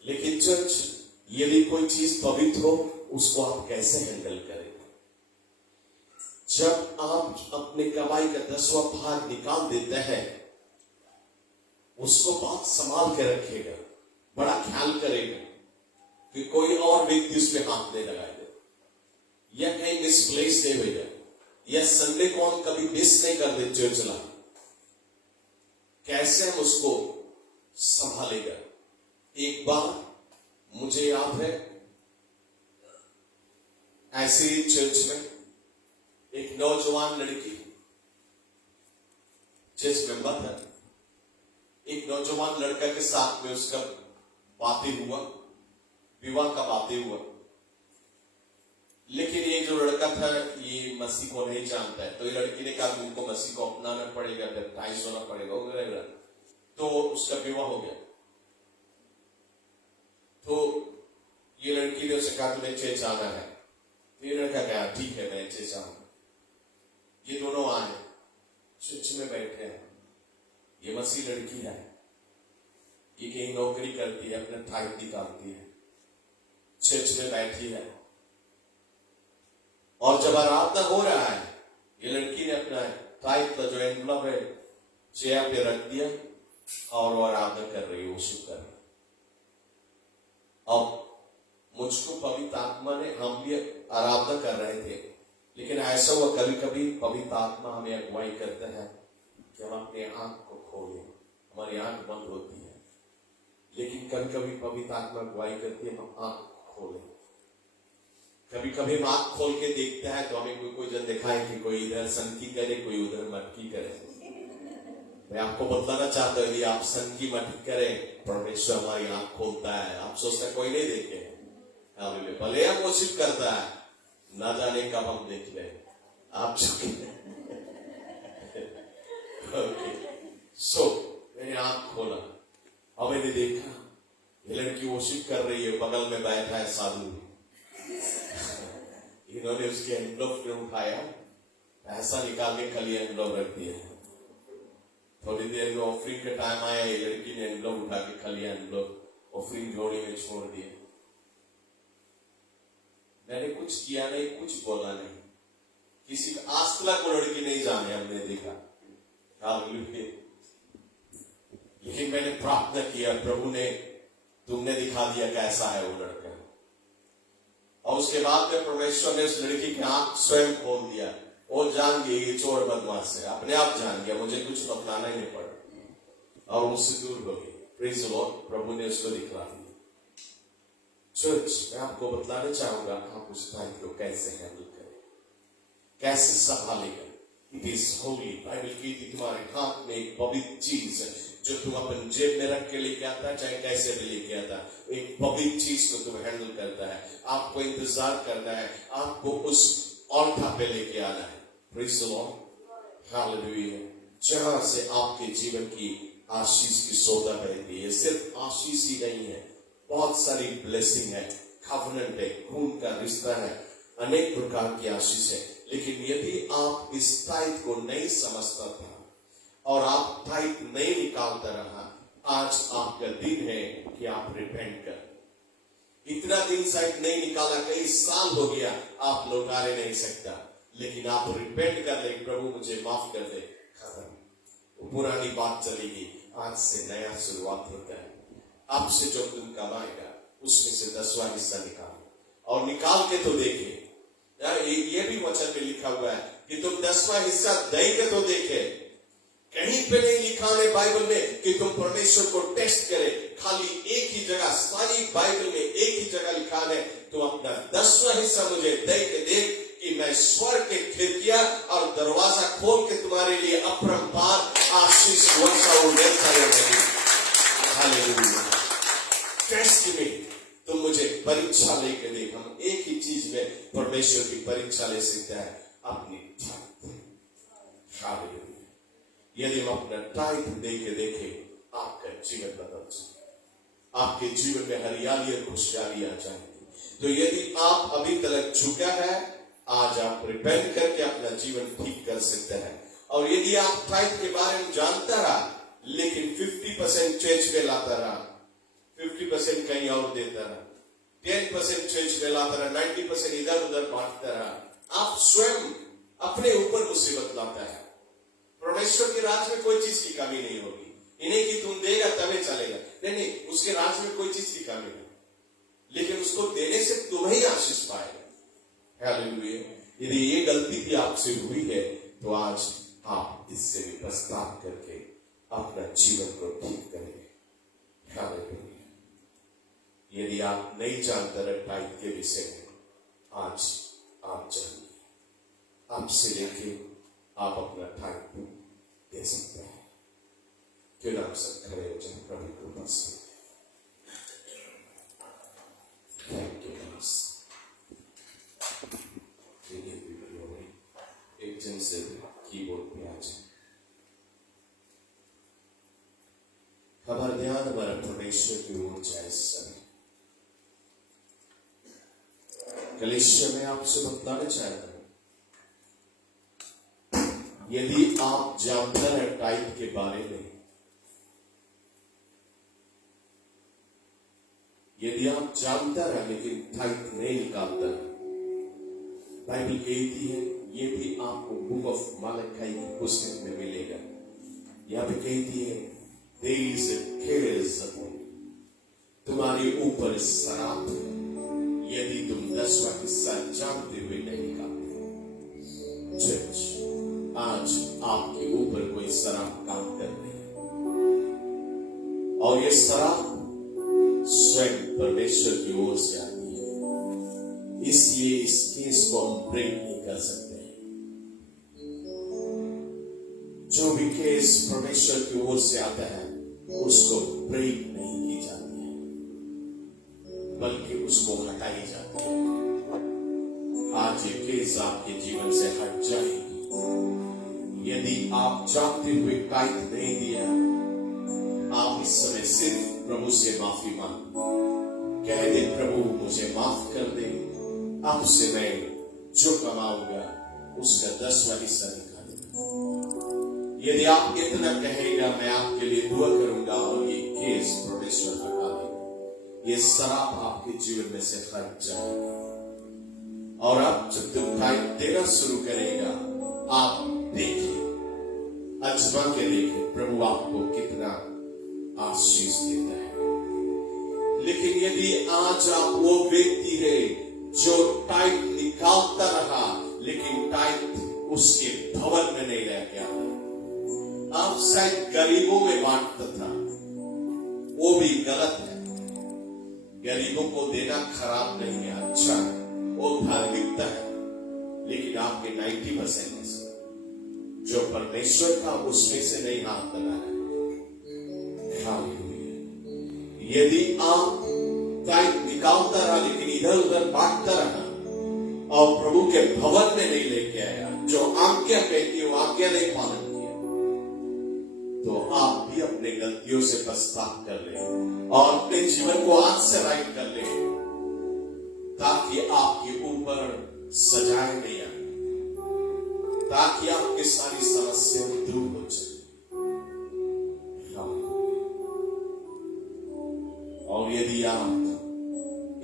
लेकिन चर्च, यदि कोई चीज पवित्र हो उसको आप कैसे हैंडल करेंगे? जब आप अपने कमाई का 10वां भाग निकाल देते हैं, उसको बहुत संभाल के रखिएगा, बड़ा ख्याल करेगा कि कोई और व्यक्ति उसमें हाथ नहीं लगाए दे, या कहीं मिसप्लेस नहीं हो जाए, या संडे को हम कभी मिस नहीं कर दे चर्च ला। कैसे हम उसको संभालेगा? एक बार मुझे याद है, ऐसे ही चर्च में एक नौजवान लड़की, चर्च मेंबर था, एक नौजवान लड़का के साथ में उसका बातें हुआ, विवाह का बातें हुआ। लेकिन ये जो लड़का था ये मसीह को नहीं जानता है, तो ये लड़की ने कहा उनको मसीह को अपनाना पड़ेगा, बैप्टाइज होना पड़ेगा वगैरह। तो उसका विवाह हो गया। तो ये लड़की ने उसे कहा तुम्हें चर्च आना है। ये लड़का कहा ठीक है मैं चर्च आऊंगा। ये दोनों आए, चर्च में बैठे हैं। ये मसीह लड़की है, ये कहीं नौकरी करती है, अपना टाइप निकालती है, चर्च में बैठी है। और जब आराधना हो रहा है, ये लड़की ने अपना टाइप का जो एनवलप है चेयर पे रख दिया और वो आराधना कर रही है, वर्शिप कर रही है। अब मुझको पवित्र आत्मा ने, हम भी आराधना कर रहे थे, लेकिन ऐसा हुआ कभी कभी पवित्र आत्मा हमें अगुवाई करता है कि हम अपने आंख को खोलें। हमारी आंख बंद होती है, लेकिन कभी कभी पवित्र आत्मा अगुवाई करती है हम आंख खोलें। कभी कभी हम आंख खोल के देखते हैं तो हमें कोई जन दिखाए कि कोई इधर सनकी करे, कोई उधर मटकी करे। मैं आपको बतलाना चाहता हूं, यदि आप सनकी मटकी करें, परमेश्वर हमारी आंख खोलता है। आप सोचते कोई नहीं देखे, भले हम कोशिश करता है, ना जाने कब हम देख ले। आप चुके सो मैंने आंख खोला और मैंने देखा ये लड़की वर्शिप कर रही है, बगल में बैठा है साधु। इन्होंने उसके एनवलप में उठाया, पैसा निकाल के खाली एनवलप रख दिया। थोड़ी देर में ऑफरिंग का टाइम आया, ये लड़की ने एनवलप उठा के खाली एनवलप ऑफरिंग जोड़ी में छोड़ दिया। मैंने कुछ किया नहीं, कुछ बोला नहीं, किसी का आज तक वो लड़की नहीं जाने हमने देखा। लेकिन मैंने प्रार्थना किया, प्रभु ने तुमने दिखा दिया कैसा है वो लड़का। और उसके बाद में परमेश्वर ने उस लड़की की आंख स्वयं खोल दिया। वो जान गई ये चोर बदमाश है, अपने आप जान गया, मुझे कुछ बतलाना ही नहीं पड़ा और उससे दूर हो गई। प्रेज़ द लॉर्ड, प्रभु ने उसको दिखला दिया। चर्च, मैं आपको बतलाना चाहूंगा आप उस टाइम को कैसे हैंडल करें, कैसे संभालेगा। It is Holi. बाइबल की तुम्हारे हाथ में एक पवित्र चीज है जो तुम अपन जेब में रख के लेके आता है, चाहे कैसे भी लेके आता है, एक पवित्र चीज को तुम हैंडल करता है। आपको इंतजार करना है, आपको उस ऑल्टर पे लेके आना है। Praise the Lord, hallelujah. जहां से आपके जीवन की आशीष की सौदा बहती है। सिर्फ आशीष ही नहीं है, बहुत सारी ब्लेसिंग है, कवनेंट है, खून का रिश्ता है, अनेक प्रकार की आशीष है। लेकिन यदि आप इस टाइप को नहीं समझता था और आप टाइप नहीं निकालता रहा, आज आपका दिन है कि आप रिपेंट कर। इतना दिन शायद नहीं निकाला, कई साल हो गया, आप लौटारे नहीं सकता, लेकिन आप रिपेंट कर ले, प्रभु मुझे माफ कर दे, खत्म। पुरानी बात चलेगी, आज से नया शुरुआत होता है। आपसे जो तुम कमाएगा उसमें से 10वां हिस्सा निकालो और निकाल के तो देखे। ये भी वचन में लिखा हुआ है कि तुम 10वां हिस्सा दे के तो देखे। कहीं पे नहीं लिखा है बाइबल में कि तुम परमेश्वर को टेस्ट करे, खाली एक ही जगह, सारी बाइबल में एक ही जगह लिखा है, तो अपना 10वां हिस्सा मुझे दे के देख कि मैं स्वर्ग के खिड़कियां और दरवाजा खोल के तुम्हारे लिए अपरंपार आशीष वर्षा देता रहेगी। हालेलुया। टेस्ट में तुम मुझे परीक्षा लेके देख। हम एक ही चीज में परमेश्वर की परीक्षा ले सकते हैं, अपनी टाइप। हालेलुया। यदि हम अपना टाइप दे के देखें, आपका जीवन बदल जाए, आपके जीवन में हरियाली और खुशहाली आ जाएगी। तो यदि आप अभी तक झुका है, आज आप रिपेंट करके अपना जीवन ठीक कर सकते हैं। और यदि आप टाइप के बारे में जानता रहा, लेकिन 50% चर्च में लाता रहा, 50% कहीं और देता रहा, 10% चर्च में लाता रहा, 90% इधर उधर बांटता रहा, आप स्वयं अपने ऊपर मुसीबत लाता है। परमेश्वर के राज में कोई चीज की कमी नहीं होगी। इन्हें कि तुम देगा तभी चलेगा, नहीं, उसके राज में कोई चीज की कमी नहीं, लेकिन उसको देने से तुम ही आशीष पाएगा। हालेलुया। यदि ये गलती भी आपसे हुई है, तो आज आप इससे भी पछतावा करके अपना जीवन को ठीक करेंगे। हालेलुया। यदि आप नहीं जानते रहे टाइप के विषय में, आज आप जानिए। आपसे लेके आप अपना टाइप दे सकते हैं। क्यों ना आप सब खड़े हो जाए प्रभु को बस। Thank you. एक जन से कीबोर्ड पे आ जाए। हमारा ध्यान हमारा परमेश्वर की ओर जाए। समय कलीसिया में आपसे बताना चाहता हूं, यदि आप जानते हैं टाइप के बारे में, यदि आप जानता है लेकिन टाइप नहीं निकालता, बाइबल कहती है, ये भी आपको बुक ऑफ मलाकी की पुस्तक में मिलेगा। यहां पे कहती है, there is a curse upon you, तुम्हारे ऊपर शराप है यदि तुम 10वां हिस्सा जानते हुए नहीं निकालते। चर्च, आज आपके ऊपर कोई शराब काम कर रही है, और ये शराब स्वयं परमेश्वर की ओर से आती है। इसलिए इस केस को हम ब्रेक नहीं कर सकते। जो भी केस परमेश्वर की ओर से आता है, उसको ब्रेक नहीं की जाती है, बल्कि उसको हटाई जाती है। आज ये केस आपके जीवन से हट जाएगी यदि आप जानते हुए टाइप नहीं दिया। आप इस समय सिर्फ प्रभु से माफी मांगो, कह दे, प्रभु मुझे माफ कर दे, अब से मैं जो कमाऊंगा उसका 10वां हिस्सा निकालूंगा। यदि आप इतना कहेगा, मैं आपके लिए दुआ करूंगा और ये केस परमेश्वर हटा देगा। ये शराब आपके जीवन में से हट जाएगा। और अब जब तुम टाइप देना शुरू करेगा, आप देखिए, अजमा के देखिए प्रभु आपको कितना आशीष देता है। लेकिन यदि आज आप वो व्यक्ति है जो टाइप निकालता रहा, लेकिन टाइप उसके भवन में नहीं रह गया, आप शायद गरीबों में बांटता था, वो भी गलत है। गरीबों को देना खराब नहीं है, अच्छा है, वो धार्मिकता है। लेकिन आपके 90% जो परमेश्वर का, उसमें से नहीं हाथ लगाना। यदि आप टाइप निकालता रहा लेकिन इधर उधर बांटता रहा और प्रभु के भवन में नहीं लेके आया, जो आज्ञा कहती है वो आज्ञा नहीं पालन किया, तो आप भी अपने गलतियों से पछतावा कर ले और अपने जीवन को आज से राइट कर ले, ताकि आपके ऊपर सजाए नहीं आए, ताकि आपकी सारी समस्याएं दूर हो जाए।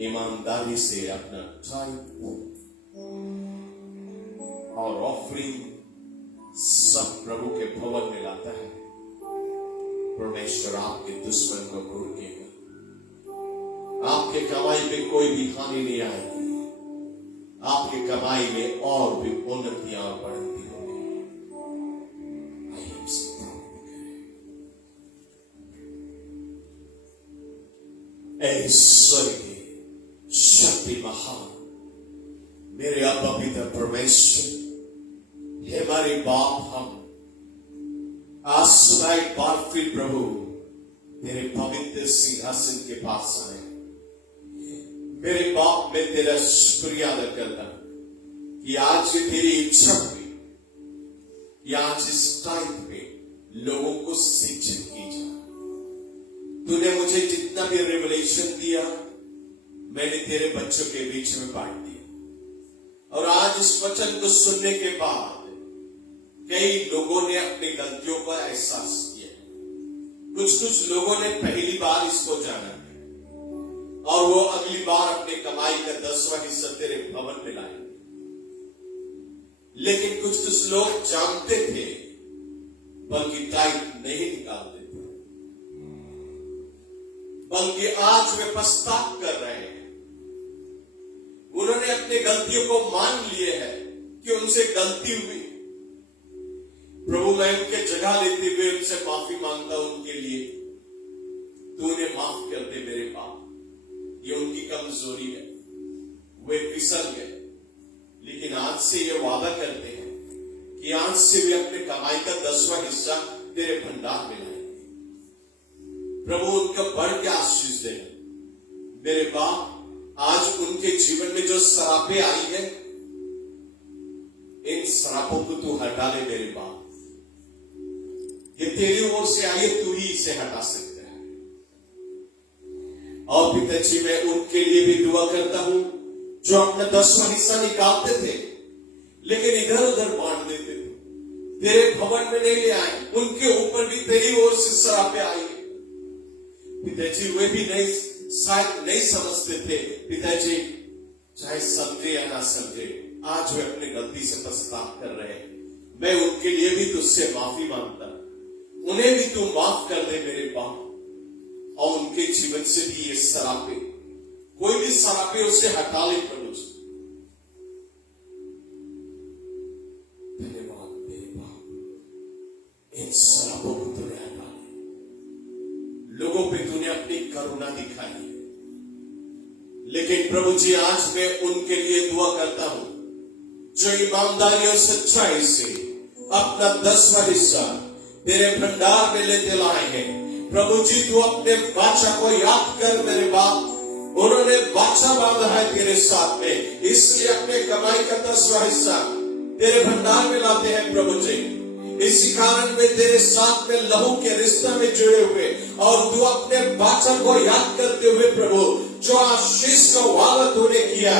ईमानदारी से अपना टाइम और ऑफरिंग सब प्रभु के भवन में लाता है, परमेश्वर आपके दुश्मन को भूकेगा। आपके कमाई पे कोई भी हानि नहीं आएगी, आपके कमाई में और भी उन्नतियां और बढ़ती होंगी। आइए हमसे प्रार्थना करें। ऐ स्वर्गीय शक्ति महान मेरे अब्बा पिता परमेश्वर, हे हमारे बाप, हम आज सुबह एक बार फिर प्रभु तेरे पवित्र सिंहासन के पास आए। मेरे बाप, मैं तेरा शुक्रिया अदा करता हूं कि आज तेरी इच्छा हुई कि आज इस टाइम पे लोगों को शिक्षित की जाए। तूने मुझे जितना भी रेवलेशन दिया मैंने तेरे बच्चों के बीच में बांट दिया, और आज इस वचन को सुनने के बाद कई लोगों ने अपनी गलतियों का एहसास किया। कुछ लोगों ने पहली बार इसको जाना और वो अगली बार अपने कमाई का 10वां हिस्सा तेरे भवन में लाए। लेकिन कुछ लोग जानते थे बल्कि टाइम नहीं निकालते थे, बल्कि आज वे पछतावा कर रहे हैं। उन्होंने अपनी गलतियों को मान लिए है कि उनसे गलती हुई। प्रभु, मैं उनके जगह लेते हुए उनसे माफी मांगता हूं उनके लिए। तू उन्हें माफ कर दे मेरे बाप, ये उनकी कमजोरी है, वे फिसल गए। लेकिन आज से ये वादा करते हैं कि आज से वे अपने कमाई का 10वां हिस्सा तेरे भंडार में लाएंगे। प्रभु, उनका बढ़ के आशीष दे मेरे बाप। आज उनके जीवन में जो सरापे आई है, इन सरापों को तू हटा ले मेरे बाप। ये तेरी ओर से आई है, तू ही इसे हटा सकता है। और पिताजी, मैं उनके लिए भी दुआ करता हूं जो अपना 10वां हिस्सा निकालते थे लेकिन इधर उधर बांट देते थे, तेरे भवन में नहीं ले आए। उनके ऊपर भी तेरी ओर से सरापे आई। पिताजी, वे भी शायद नहीं समझते थे। पिताजी, चाहे समझे या ना समझे, आज वे अपनी गलती से पछतावा कर रहे हैं। मैं उनके लिए भी तुझसे माफी मांगता, उन्हें भी तू माफ कर दे मेरे बाप। और उनके जीवन से भी ये सरापे, कोई भी सरापे उसे हटा ले प्रभु। धन्यवाद मेरे बाप, इन सरापों को तूने हटा ले। लोगों पे तूने अपनी करुणा दिखाई। लेकिन प्रभु जी, आज मैं उनके लिए दुआ करता हूं जो ईमानदारी और सच्चाई से अपना 10वां हिस्सा तेरे भंडार में लेते लाए हैं। प्रभु जी, तू अपने वाचा को याद कर मेरे बाप। उन्होंने वाचा बांधा है तेरे साथ में, इसलिए अपने कमाई का 10वां हिस्सा तेरे भंडार में लाते हैं प्रभु जी। इसी कारण वे तेरे साथ में लहू के रिश्ते में जुड़े हुए, और तू अपने वाचा को याद करते हुए प्रभु, जो आशीष का वादा तूने किया,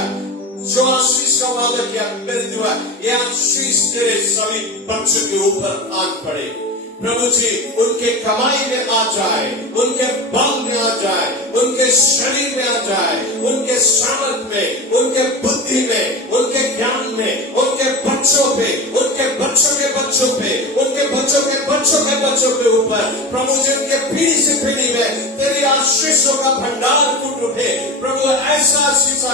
जो आशीष का वादा किया, मेरे दुआ ये आशीष तेरे सभी बच्चों के ऊपर आन पड़े। प्रभु जी, उनके कमाई में आ जाए, उनके बल में आ जाए, उनके शरीर में आ जाए, उनके सामर्थ में, उनके बुद्धि में, उनके ज्ञान में, उनके बच्चों पे, उनके बच्चों के बच्चों पे, उनके बच्चों के बच्चों के बच्चों के ऊपर प्रभु जी, उनके पीढ़ी से पीढ़ी में तेरी आशीषों का भंडार फूट उठे। प्रभु, ऐसा आशीष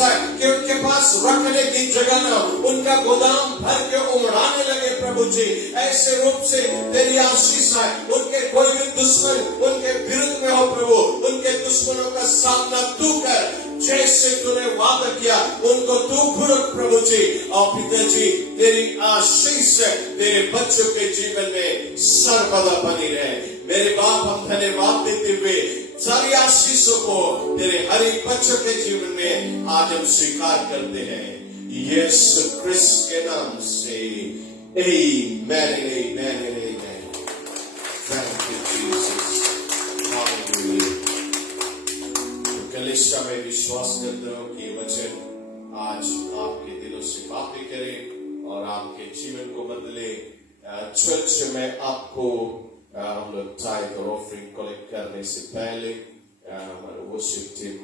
है कि उनके पास रखने की जगह न हो, उनका गोदाम भर के उमड़ाने लगे। प्रभु जी, ऐसे रूप से तेरी आशीष है। उनके कोई भी दुश्मन उनके विरुद्ध में हो प्रभु, उनके दुश्मनों का सामना तू कर, जैसे तूने वादा किया उनको तू खुरक प्रभु जी। और पिता जी, तेरी आशीष तेरे बच्चों के जीवन में सर्वदा बनी रहे। मेरे बाप, हम धन्यवाद देते हुए सारी आशीषों को तेरे हर एक बच्चों के जीवन में आज हम स्वीकार करते हैं, यीशु क्रिस्त के नाम से। Amen and amen and amen. Thank you, Jesus. Hallelujah. तो कलीसिया में विश्वास करता हूँ कि वचन आज आपके दिलों से बातें करे और आपके जीवन को बदले। चर्च में आपको हम लोग टाइप और ऑफरिंग कलेक्ट करने से पहले हमारे वर्शिप टीम